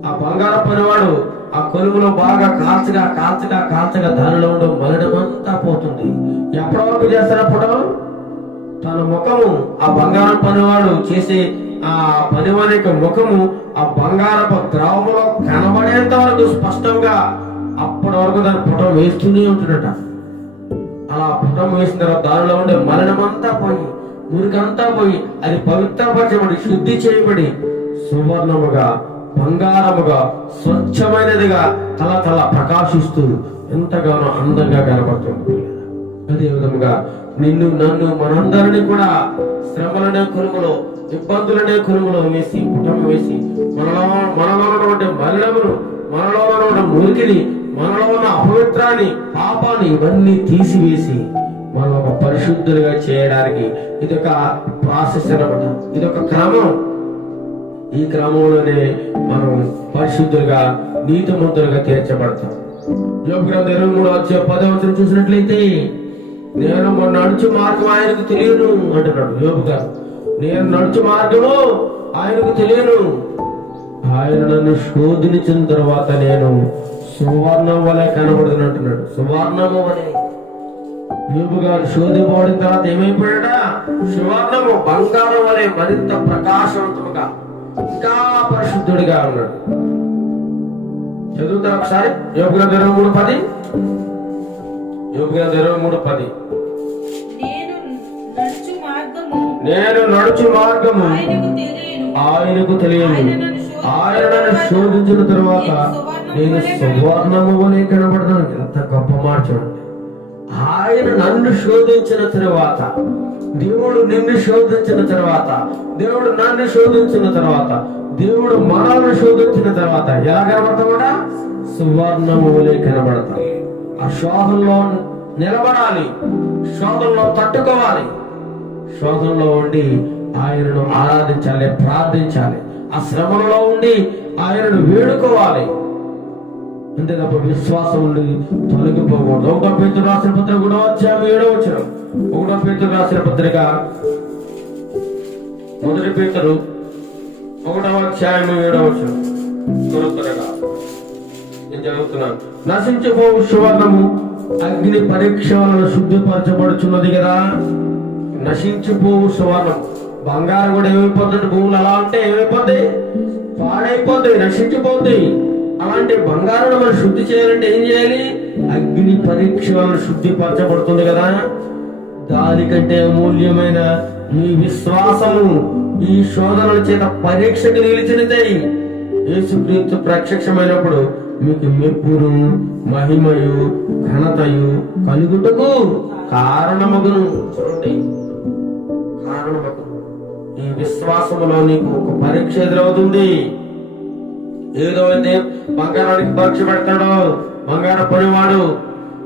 ఆ బంగారం పనివాడు ఆ కొలుములో బాగా కాల్చగా దానిలో ఉండే మలినమంతా పోతుంది. ఎప్పటి వరకు చేస్తారప్పుడు తన ముఖము, ఆ బంగారం పనివాడు చేసే ఆ పనివాడి యొక్క ముఖము ఆ బంగారపు ద్రవములో కనబడేంత వరకు స్పష్టంగా అప్పటి వరకు దాని పుటం వేస్తూనే ఉంటున్నట. అలా పుటం వేసిన తర్వాత దానిలో ఉండే మలినమంతా పోయి, మురికంతా పోయి, అది పవిత్రపరచబడి శుద్ధి చేయబడి సువర్ణముగా, బంగారముగా, స్వచ్ఛమైనదిగా తల ప్రకాశిస్తూ ఎంతగానో అందంగా కనబడుతుంది. అదే విధముగా నిన్ను, నన్ను, మనందరినీ కూడా శ్రమలనే కొలుములో, ఇబ్బందులనే కొలుములో వేసి, పుటం వేసి మనలో ఉన్నటువంటి మలినమును, మనలో ఉన్న మురికిని, మనలో ఉన్న అపవిత్రాన్ని, పాపాన్ని ఇవన్నీ తీసివేసి మనం ఒక పరిశుద్ధులుగా చేయడానికి ఇదొక ప్రాసెస్ అన్నమాట. ఇదొక క్రమం. ఈ క్రమంలోనే మనం పరిశుద్ధులుగా, నీతిమంతులుగా తీర్చబడతాం. యోబు గ్రంథం 23:10 చూసినట్లయితే, నేను నడుచు మార్గం ఆయనకు తెలియను అంటున్నాడు యోబు గారు. నేను నడుచు మార్గము ఆయనకు తెలియను. ఆయన నన్ను శోధించిన తర్వాత నేను సువర్ణం వలె కనబడుతున్నట్టున్నాడు. సువర్ణము వలె యోబు గారు శోధింపబడిన తర్వాత ఏమైపోయాడా? సువర్ణము, బంగారం వలె మరింత ప్రకాశవంతముగా, ఇంకా పరిశుద్ధుడిగా ఉన్నాడు. చదువుతా ఒకసారి. యోబు గ్రంథం 23:10 యోబు గ్రంథం 23:10 నేను నడుచు మార్గము ఆయనకు తెలియను. ఆయన నన్ను శోధించిన తరువాత నేను సువర్ణము వలె కనబడతాను. ఎంత గొప్ప మాట చూడండి. ఆయన నన్ను శోధించిన తరువాత, దేవుడు నిన్ను శోధించిన తర్వాత, దేవుడు నన్ను శోధించిన తర్వాత, దేవుడు మనల్ని శోధించిన తర్వాత ఎలా కనబడతామట? సువర్ణము వలె కనబడతాం. ఆ శోధనలో నిలబడాలి, శోధనలో తట్టుకోవాలి, శోధనలో ఉండి ఆయనను ఆరాధించాలి, ప్రార్థించాలి. ఆ శ్రమలో ఉండి ఆయనను వేడుకోవాలి. అంతే తప్ప విశ్వాసం ఉండి తొలగిపోకూడదు. 1 పేతురు రాసిన పత్రిక 6వ అధ్యాయం 7వ వచనం. 1 పేతురు రాసిన పత్రిక 1 పేతురు 1వ అధ్యాయం 7వ వచనం. త్వరగా నేను చదువుతున్నాను. నశించిపోవు సువర్ణము అగ్ని పరీక్ష వలన శుద్ధిపరచబడుచున్నది కదా. నశించిపోవు సువర్ణం, బంగారం కూడా ఏమైపోతుంది? భూములు అలా ఉంటే ఏమైపోద్ది? పాడైపోద్ది, నశించిపోద్ది. అలాంటి బంగారం మనం శుద్ధి చేయాలంటే ఏం చేయాలి? అగ్ని పరీక్ష వలన శుద్ధిపరచబడుతుంది కదా. దానికంటే అమూల్యమైన మీ విశ్వాసము ఈ శోధనల చేత పరీక్షకు నిలిచినదై యేసుక్రీస్తు ప్రత్యక్షమైనప్పుడు మీకు మెప్పును మహిమయు ఘనతయు కలుగుటకు కారణమగును. చూడండి, కారణమగును. ఈ విశ్వాసములో నీకు ఒక పరీక్ష ఎదురవుతుంది. ఏదో అయితే బంగారానికి పరీక్ష పెడతాడో బంగారం పనివాడు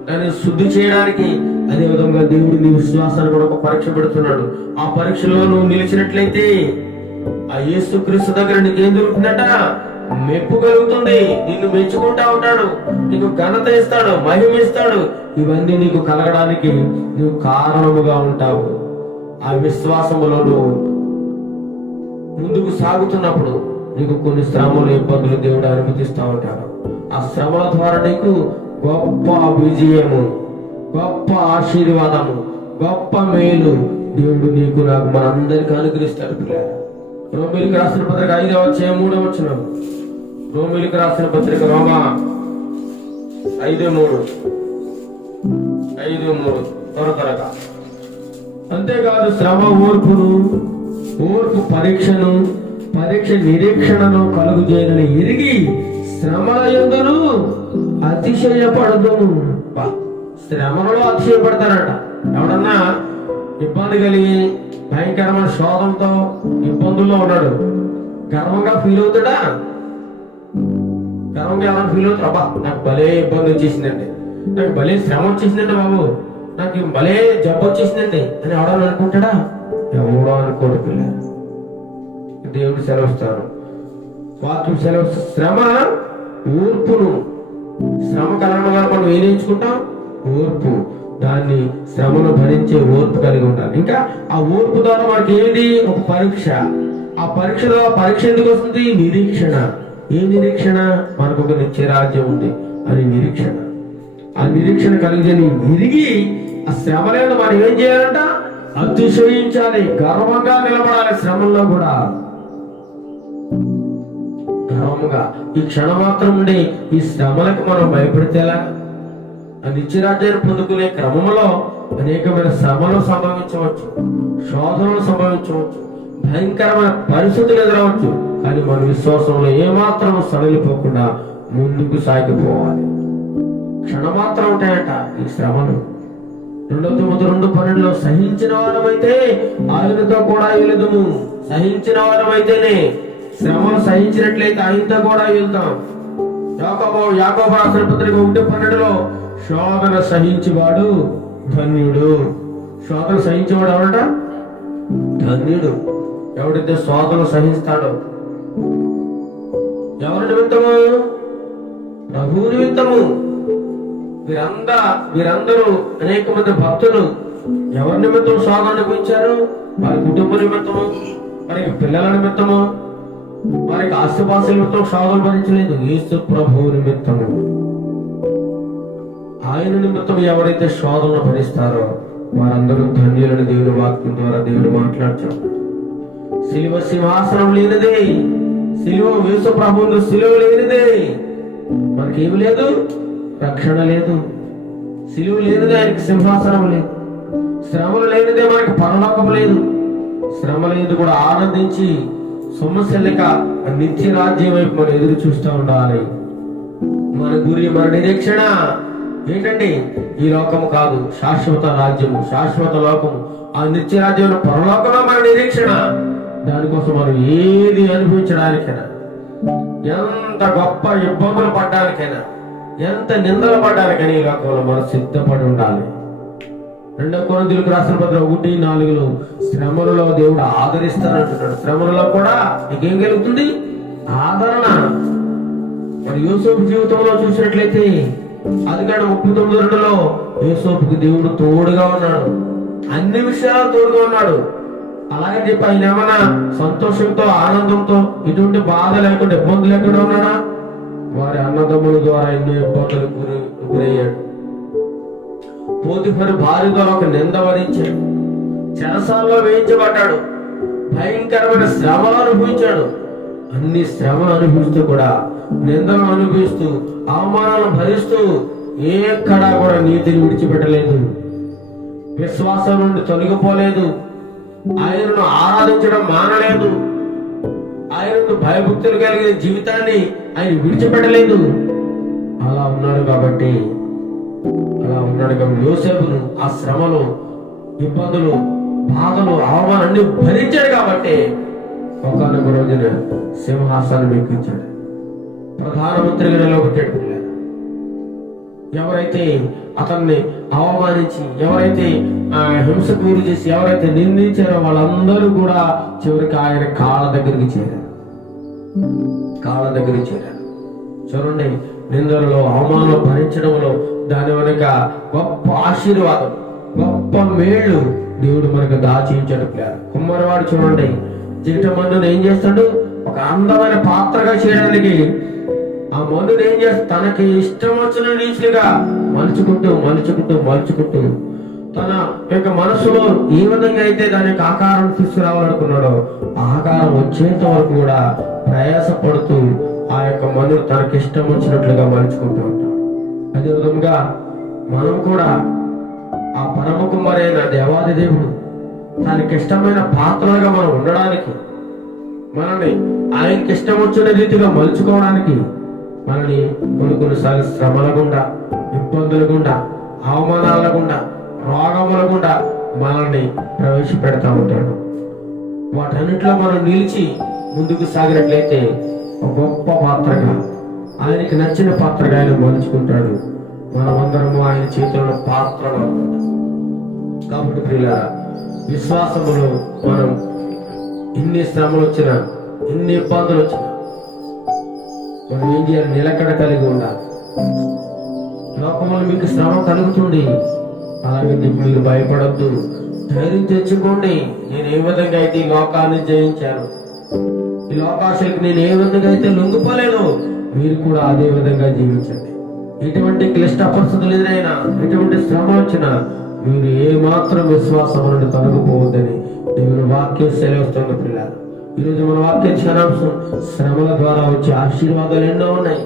దాన్ని శుద్ధి చేయడానికి, అదే విధంగా దేవుడు నీ విశ్వాసాన్ని కూడా ఒక పరీక్ష పెడుతున్నాడు. ఆ పరీక్షలో నువ్వు నిలిచినట్లయితే ఆ యేసుక్రీస్తు దగ్గర నీకేం దొరుకుతుందట? మెప్పు కలుగుతుంది. నిన్ను మెచ్చుకుంటా ఉంటాడు, నీకు ఘనత ఇస్తాడు, మహిమ ఇస్తాడు. ఇవన్నీ నీకు కలగడానికి నువ్వు కారణముగా ఉంటావు. ఆ విశ్వాసములో నువ్వు ముందుకు సాగుతున్నప్పుడు నీకు కొన్ని శ్రమలు, ఇబ్బందులు దేవుడు అనుమతిస్తూ ఉంటాడు. ఆ శ్రమల ద్వారా నీకు గొప్ప విజయము, గొప్ప ఆశీర్వాదము, గొప్ప మేలు దేవుడు నీకు నాకు మనందరికీ అనుగ్రహిస్తాడు. పిల్లలు, రోమీయులకు రాసిన పత్రిక 5వ అధ్యాయం 3వ వచనం. రోమీయులకు రాసిన పత్రిక రోమా 5:3 త్వరగా. అంతేకాదు శ్రమ ఓర్పును, ఓర్పు పరీక్షను, పరీక్ష నిరీక్షణను కలుగు చేయని ఎరిగి శ్రమల యందును అతిశయపడదును. శ్రమలలో అతిశయపడతారట. ఎవడన్నా ఇబ్బంది కలిగి భయంకరమైన శోధంతో ఇబ్బందుల్లో ఉన్నాడు, గర్వంగా ఫీల్ అవుతాడా? గర్వంగా ఎవరైనా ఫీల్ అవుతారు? అబ్బా నాకు భలే ఇబ్బంది వచ్చేసిందండి, నాకు భలే శ్రమ వచ్చేసిందండి బాబు, నాకు భలే జబ్బు వచ్చేసిందండి అని ఎవడని అనుకుంటాడా? ఎవడో అనుకోడు. పిల్లలు, దేవుడు సెలవుస్తాను, వాక్యం సెలవు. శ్రమ ఓర్పును, శ్రమ కలగడం వల్ల మనం ఏం నేర్చుకుంటాం? ఓర్పు. దాన్ని శ్రమను భరించే ఓర్పు కలిగి ఉండాలి. ఇంకా ఆ ఓర్పు ద్వారా మనకి ఏది? ఒక పరీక్ష. ఆ పరీక్షలో పరీక్ష ఎందుకు వస్తుంది? నిరీక్షణ. ఏ నిరీక్షణ? మనకు ఒక నిత్య రాజ్యం ఉంది అని నిరీక్షణ. ఆ నిరీక్షణ కలిగి ఎరిగి ఆ శ్రమ లేదు మనం ఏం చేయాలంట? అతిశయించాలి, గర్వంగా నిలబడాలి. శ్రమంలో కూడా గర్వంగా. ఈ క్షణం మాత్రం ఉండే ఈ శ్రమలకు మనం భయపడితేలా? ఆ నిత్యరాజ్యాన్ని పొందుకునే క్రమంలో అనేకమైన శ్రమలు సంభవించవచ్చు, శోధనలు సంభవించవచ్చు, భయంకరమైన పరిస్థితులు ఎదురవచ్చు. కానీ మన విశ్వాసంలో ఏమాత్రం సడలిపోకుండా ముందుకు సాగిపోవాలి. క్షణమాత్రం ఉంటాయట ఈ శ్రమలు. 2 తిమోతి 2:12 సహించిన వారమైతే ఆయనతో కూడా వెళుదుము. సహించిన వారమైతేనే, శ్రమలు సహించినట్లయితే ఆయనతో కూడా వెళ్తాం. యాకోబు రాసిన పత్రిక 1:12 శోధన సహించేవాడు ధన్యుడు. శోధన సహించేవాడు ఎవడట? ధన్యుడు. ఎవడైతే శోధన సహిస్తాడో. ఎవరి నిమిత్తము? ప్రభువు నిమిత్తము. వీరందరూ అనేక మంది భక్తులు ఎవరి నిమిత్తం శోధన అనుభవించారు? వారి కుటుంబ నిమిత్తము, వారికి పిల్లల నిమిత్తము, వారికి ఆస్తిపాస్తుల నిమిత్తం శోధన భరించలేదు. యేసు ప్రభువు నిమిత్తము. ఆయన నిమిత్తం ఎవరైతే శోధనలు భరిస్తారో వారందరూ ధన్యులని దేవుని వాక్యం ద్వారా దేవుడు మాట్లాడుతాడు. సిలువ సింహాసనం లేనిదే, సిలువ యేసు ప్రభువును సిలువ లేనిదే మనకేమి లేదు, రక్షణ లేదు. సిలువ లేనిదే ఆయనకి సింహాసనం లేదు. శ్రమలు లేనిదే మనకి పరలోకం లేదు. శ్రమ లేదు కూడా ఆనందించి సమస్య లేక నిత్య రాజ్యం వైపు మనం ఎదురు చూస్తూ ఉండాలి. మన గురి, మన నిరీక్షణ ఏంటండి? ఈ లోకము కాదు, శాశ్వత రాజ్యము, శాశ్వత లోకము. ఆ నిత్య రాజ్యంలో పరలోకమే మన నిరీక్షణ. దానికోసం మనం ఏది అనుభవించడానికైనా, ఎంత గొప్ప ఇబ్బందులు పడ్డానికైనా, ఎంత నిందలు పడ్డానికైనా ఈ లోకంలో మనం సిద్ధపడి ఉండాలి. 2 కొరింథీయులకు రాసిన పత్రిక 1:4 శ్రమలలో దేవుడు ఆదరిస్తానంటున్నాడు. శ్రమలలో కూడా నీకేం కలుగుతుంది? ఆదరణ. మరి యోసేపు జీవితంలో చూసినట్లయితే అదికాండం 39:2 యోసేపుకి దేవుడు తోడుగా ఉన్నాడు, అన్ని విషయాలు తోడుగా ఉన్నాడు. అలాగే చెప్పి ఆయన ఏమన్నా సంతోషంతో ఆనందంతో ఎటువంటి బాధ లేకుండా ఇబ్బంది లేకుండా ఉన్నాడా? వారి అన్నదమ్ముల ద్వారా ఎన్నో ఇబ్బందులకు గురయ్యాడు. పోతిఫరు భార్య ద్వారా ఒక నింద వరించాడు, చెరసాల్లో వేయించబడ్డాడు, భయంకరమైన శ్రమలు అనుభవించాడు. అన్ని శ్రమలు అనుభవిస్తూ కూడా, నిందలు అనుభవిస్తూ, అవమానాలు భరిస్తూ ఎక్కడా కూడా నీతిని విడిచిపెట్టలేదు, విశ్వాసం నుండి తొలగిపోలేదు, ఆయనను ఆరాధించడం మానలేదు, ఆయనకు భయభక్తులు కలిగిన జీవితాన్ని ఆయన విడిచిపెట్టలేదు. అలా ఉన్నాడు కాబట్టి యోసేపును ఆ శ్రమలు, ఇబ్బందులు, బాధలు, అవమానాన్ని భరించాడు కాబట్టి ఒకనొక రోజున సింహాసనం ఎక్కించాడు, ప్రధానమంత్రిగా నిలబెట్టాడు. ఎవరైతే అతన్ని అవమానించి, ఎవరైతే హింసకు గురి చేసి, ఎవరైతే నిందించారో వాళ్ళందరూ కూడా చివరికి ఆయన కాళ్ళ దగ్గరికి చేరారు. చూడండి, నిందలలో, అవమానంలో భరించడంలో దాని వెనుక గొప్ప ఆశీర్వాదం, గొప్ప మేళ్ళు దేవుడు మనకు దాచించాడు. కుమ్మరివాడు చూడండి, జీవిత మన్నును ఏం చేస్తాడు? ఒక అందమైన పాత్రగా చేయడానికి ఆ మన్నును ఏం చేస్తాడు? తనకి ఇష్టం వచ్చిన రీతిగా మలుచుకుంటూ తన యొక్క మనసులో ఏ విధంగా అయితే దాని యొక్క ఆకారం తీసుకురావాలనుకున్నాడో ఆ ఆకారం వచ్చేంత వరకు కూడా ప్రయాసపడుతూ ఆ యొక్క మన్నును తనకి ఇష్టం వచ్చినట్లుగా మలుచుకుంటూ ఉంటాం. అదే విధంగా మనం కూడా ఆ పరమ కుమారైన దేవాది దేవుడు తనకి ఇష్టమైన పాత్రలుగా మనం ఉండడానికి, మనల్ని ఆయనకి ఇష్టం వచ్చిన రీతిగా మలుచుకోవడానికి మనల్ని కొన్నిసార్లు శ్రమల గుండా, ఇబ్బందుల గుండా, అవమానాల గుండా, రోగముల గుండా మనల్ని ప్రవేశపెడతా ఉంటాడు. వాటన్నిటిలో మనం నిలిచి ముందుకు సాగినట్లయితే ఒక గొప్ప పాత్రగా, ఆయనకి నచ్చిన పాత్రగా ఆయన మలుచుకుంటాడు. మనమందరము ఆయన చేతుల్లో పాత్రలు. కాబట్టి ప్రియులారా, విశ్వాసములో మనం ఎన్ని శ్రమలు వచ్చినా, ఎన్ని ఇబ్బందులు వచ్చినా మనం ఏం చేయాలి? నిలకడ కలిగి ఉండాలి. లోకంలో మీకు శ్రమ కలుగుతుంది, అలాగే మీరు భయపడద్దు, ధైర్యం తెచ్చుకోండి. నేను ఏ విధంగా అయితే ఈ లోకాన్ని జయించాను, ఈ లోకాశలకు నేను ఏ విధంగా అయితే లొంగిపోలేను, మీరు కూడా అదే విధంగా జీవించండి. ఎటువంటి క్లిష్ట పరిస్థితులు ఎదురైనా, ఎటువంటి శ్రమ వచ్చినా మీరు ఏ మాత్రం విశ్వాసం నుండి తొలగిపోవద్దని దేవుని వాక్యం సెలవుస్తుంది. పిల్లలు, ఈరోజు మన వాక్య ధ్యానాంశం శ్రమల ద్వారా వచ్చే ఆశీర్వాదాలు ఎన్నో ఉన్నాయి,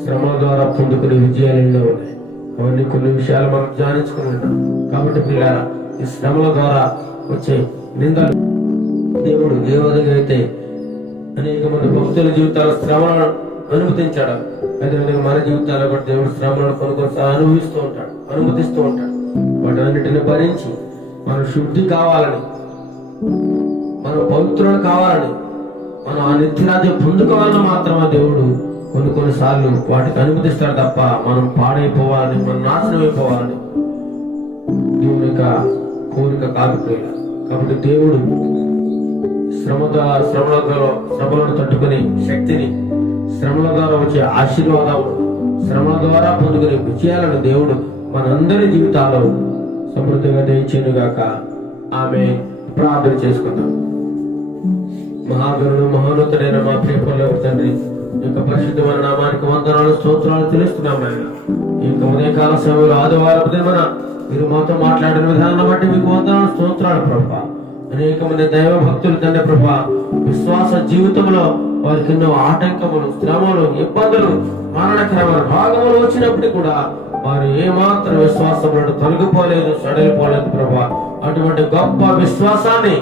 శ్రమల ద్వారా పొందుకునే విజయాలు ఎన్నో ఉన్నాయి. అవన్నీ కొన్ని విషయాలు మనం ధ్యానించుకుని ఉన్నాం. కాబట్టి పిల్లలు, ఈ శ్రమల ద్వారా వచ్చే నిందలు దేవుడు ఏ విధంగా అయితే అనేక మంది భక్తుల జీవితాల శ్రమలను అనుమతించాడు, అదేవిధంగా మన జీవితాల్లో కూడా దేవుడు శ్రమలను కొన్నిసార్లు అనుమతిస్తూ ఉంటాడు. వాటన్నిటిని భరించి మనం శుద్ధి కావాలని, మనం పవిత్రులు కావాలని, మనం ఆ నిత్యరాజ్యం పొందుకోవాలని మాత్రమే దేవుడు కొన్నిసార్లు వాటికి అనుమతిస్తాడు తప్ప మనం పాడైపోవాలని, మనం నాశనం అయిపోవాలని దేవుని యొక్క కోరిక కాదు. కాబట్టి దేవుడు శ్రమలను తట్టుకునే శక్తిని, శ్రమల ద్వారా వచ్చే ఆశీర్వాదాలు, శ్రమల ద్వారా పొందుకునే విజయాలను దేవుడు మనందరి జీవితాల్లో సమృద్ధిగా దయచేయుగాక. ఆమె ప్రార్థన చేసుకుందాం. మహాగరుడు, మహోన్నతుడైన మా ప్రియ పరలోక తండ్రి, ఈ యొక్క పరిశుద్ధమైన నామానికి వందనాలు, స్తోత్రాలు తెలుస్తున్నాం. ఈ యొక్క ఉదయకాల సమయంలో ఆదివారం దినమున మీరు మాతో మాట్లాడిన విధానం బట్టి మీకు వందనాలు, స్తోత్రాలు ప్రభా. అనేక మంది దైవ భక్తులు తండ్రి ప్రభా, విశ్వాస జీవితంలో వారికి ఎన్నో ఆటంకములు, శ్రమలు, ఇబ్బందులు, మరణకరమైన భాగములు వచ్చినప్పటికీ కూడా వారు ఏమాత్రం విశ్వాసములను తొలగిపోలేదు, సడలిపోలేదు ప్రభా. అటువంటి గొప్ప విశ్వాసాన్ని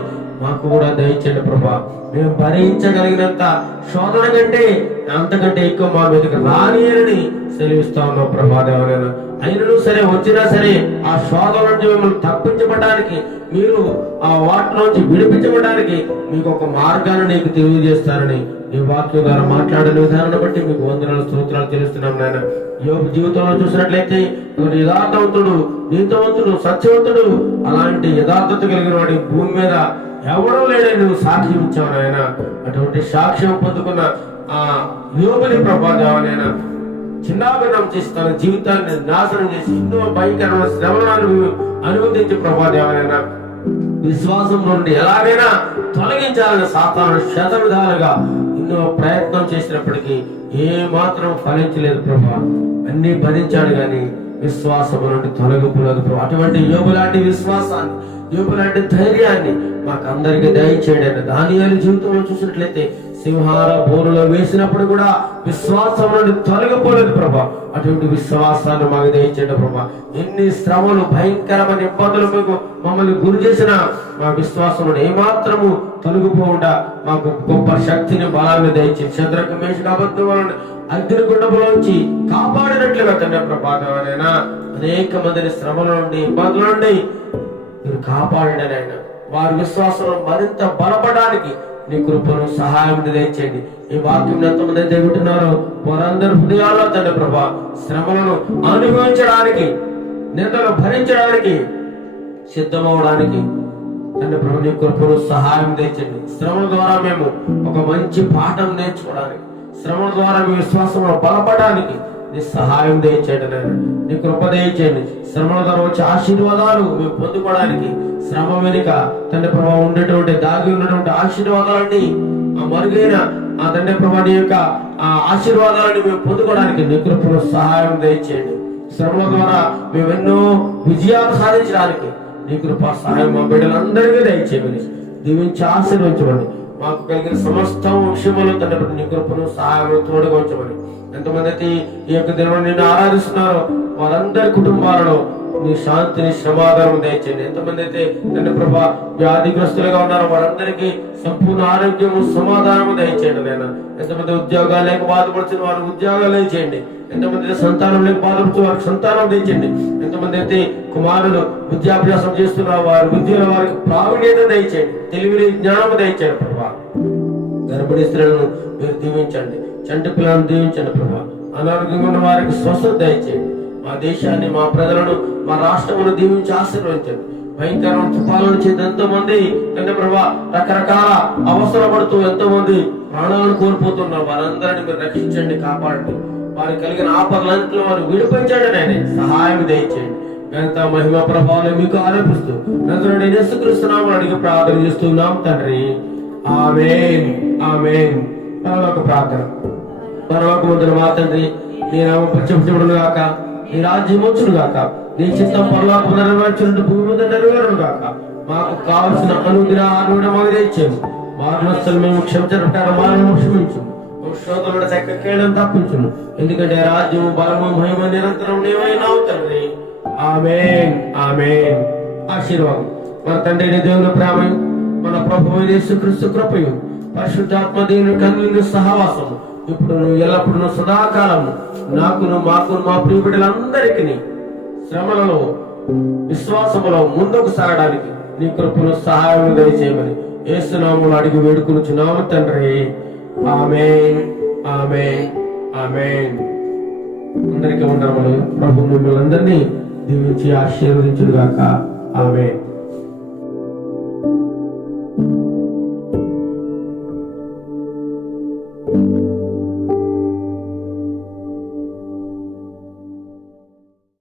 మాకు కూడా దయచేయండి ప్రభా. మేము భరించగలిగినంత శోధన కంటే అంతకంటే ఎక్కువ మా మీదకి రానియని సెలవిస్తా ఉన్నాం ప్రభా. దేవరైనా అయినను సరే వచ్చినా సరే ఆ శోధన నుంచి మిమ్మల్ని తప్పించబడడానికి, మీరు ఆ వాటి నుంచి విడిపించబడడానికి మీకు ఒక మార్గాన్ని నీకు తెలియజేస్తారని ఈ వాక్యం ద్వారా మాట్లాడిన విధానాన్ని బట్టి మీకు వందనాలు స్తోత్రాలు తెలుస్తున్నాం నాయన. యోబు జీవితంలో చూసినట్లయితే యథార్థవంతుడు, నీతివంతుడు, సత్యవంతుడు, అలాంటి యథార్థత కలిగిన వాడి భూమి మీద ఎవడో లేడని నువ్వు సాక్ష్యం ఇచ్చావు నాయన. అటువంటి సాక్ష్యం పొందుకున్న ఆ యోబుని ప్రభావాలైనా చిన్నాభిన్నం చేసి తన జీవితాన్ని నాశనం చేసి ఎన్నో భయంకరమైన శ్రమలను అనుమతించే ప్రభావాలైనా విశ్వాసం నుండి ఎలాగైనా తొలగించాలని సాతాను శతవిధాలుగా ఎన్నో ప్రయత్నం చేసినప్పటికీ ఏ మాత్రం ఫలించలేదు ప్రభా. అన్ని భరించాడు గాని విశ్వాసం నుండి తొలగిపోలేదు ప్రభా. అటువంటి యోబు లాంటి విశ్వాసాన్ని, యోబు లాంటి ధైర్యాన్ని మాకందరికి దయచేయండి. దానియేలు జీవితంలో చూసినట్లయితే సింహాల బోరులో వేసినప్పుడు కూడా విశ్వాసం నుండి తొలగిపోలేదు ప్రభా. అటువంటి విశ్వాసాన్ని మాకు దయచేయండి ప్రభా. ఎన్ని శ్రమలు, భయంకరమైన ఇబ్బందులు మీకు మమ్మల్ని గురి చేసిన మా విశ్వాసం నుండి ఏమాత్రము తొలగిపోకుండా మాకు గొప్ప శక్తిని, బలాన్ని దయచేసి శద్రకు, మేషకు, అబేద్నెగోలను అగ్నిగుండములోంచి కాపాడినట్లుగా తండ్రి ప్రభావైనా అనేక మందిని శ్రమల నుండి, ఇబ్బందుల నుండి మీరు కాపాడండి ఆయన. వారి విశ్వాసంలో మరింత బలపడడానికి నీ కృపను, సహాయం దయచేయండి. ఈ వాక్యం ఎంతమంది అయితే వింటున్నారో వారందరి హృదయాల్లో తండ్రి ప్రభా శ్రమలను అనుభవించడానికి, నిందలు భరించడానికి సిద్ధమవడానికి తండ్రి ప్రభు నీ కృపను, సహాయం దయచేయండి. శ్రమల ద్వారా మేము ఒక మంచి పాఠం నేర్చుకోవడానికి, శ్రమల ద్వారా మీ విశ్వాసంలో బలపడడానికి నీ సహాయం దయచేయండి నేను. నీ కృప దయచేయండి. శ్రమల ద్వారా వచ్చే ఆశీర్వాదాలు మేము పొందుకోవడానికి, శ్రమ వెనుక తండ్రి ప్రభావం ఉండేటువంటి, దాగి ఉన్నటువంటి ఆశీర్వాదాలన్నీ, ఆ మరుగైన ఆ తండ్రి ప్రభా నీ యొక్క ఆ ఆశీర్వాదాలని మేము పొందుకోవడానికి నీ కృపను, సహాయం దయచేయండి. శ్రమల ద్వారా మేము ఎన్నో విజయాలు సాధించడానికి నీ కృప, సహాయం మా బిడ్డలందరికీ దయచేయమని దీవించి ఆశీర్వదించమని, మాకు కలిగిన సమస్త విషయంలో తండ్రి నీ కృపను, సహాయం తోడుగా ఉంచమని. ఎంతమంది అయితే ఈ యొక్క దినం నిన్ను ఆరాధిస్తున్నారో వారందరి కుటుంబాలలో నీ శాంతిని, సమాధానం దయచేయండి. ఎంతమంది అయితే తండ్రి ప్రభా వ్యాధిగ్రస్తులుగా ఉన్నారో వారందరికీ సంపూర్ణ ఆరోగ్యము, సమాధానము దయచేయండి నేను. ఎంతమంది ఉద్యోగాలు లేక బాధపడుతున్న వారు ఉద్యోగాలు దయచేయండి. ఎంతమంది సంతానం లేక బాధపడుతున్న వారికి సంతానం దయచేయండి. ఎంతమంది అయితే కుమారులు విద్యాభ్యాసం చేస్తున్నారు వారి విద్యలో వారికి ప్రావీణ్యత దయచేయండి. తెలివిని, జ్ఞానము దయచేయండి ప్రభా. గర్భిణీ స్త్రీలను మీరు దీవించండి. చంటి పిల్లలను దీవించండి ప్రభా. అనారోగ్యంగా ఉన్న వారికి స్వస్థత దయచేయండి. మా దేశాన్ని, మా ప్రజలను, మా రాష్ట్రమును దీవించి ఆశీర్వదించండి. భయంకరమైన తుఫానుల చేత ఎంతో మంది తండ్రి ప్రభా రకరకాల అవసరపడుతూ ఎంతో మంది ప్రాణాలను కోల్పోతున్నారు. వారందరినీ మీరు రక్షించండి, కాపాడండి. వారికి కలిగిన ఆపదలన్నింటిలో వారు విడిపించండి. నేనే సహాయం దయచేయండి. ఘనత, మహిమ, ప్రభావాలు మీకు ఆరోపిస్తూ నజరేయుడైన యేసుక్రీస్తు నామములో అడిగి ప్రార్థన చేస్తున్నాం తండ్రి. ఆమేన్, ఆమేన్. పరలోక ప్రార్థన. పరలోకమందున మా తండ్రి, నీ నామం పరిశుద్ధపడును గాక, నీ రాజ్యం వచ్చును గాక, నీ చిత్తం పరలోకమున నెరవేర్చున్నట్టు భూమి మీద నెరవేరును గాక. మాకు కావలసిన అనుగ్రహాన్ని మాకు దయచేయండి. మానవస్తులు మేము క్షమించడం మానవ క్షమించు, శోధనల చక్కకేయడం తప్పించును. ఎందుకంటే రాజ్యం, బలము, మహిమ నిరంతరం నీవైనావు తండ్రి. ఆమేన్, ఆమేన్. ఆశీర్వాదం. మన తండ్రి దేవుని ప్రేమ, మన ప్రభువైన యేసుక్రీస్తు కృపయు, పరిశుద్ధాత్మ దేవుని కన్నుల సహవాసము ఇప్పుడు ఎల్లప్పుడూ సదాకాలము నాకును, మాకును, మా ప్రియ బిడ్డలందరికీ శ్రమలలో, విశ్వాసములో ముందుకు సాగడానికి నీ కృపను, సహాయం దయచేయమని యేసు నామములో అడిగి వేడుకొనుచున్నాము తండ్రి. ఆమేన్, ఆమేన్, ఆమేన్. అందరికీ వందనములు. ప్రభు మిమ్మల్ని అందరినీ దీవించి ఆశీర్వదించును గాక. ఆమేన్.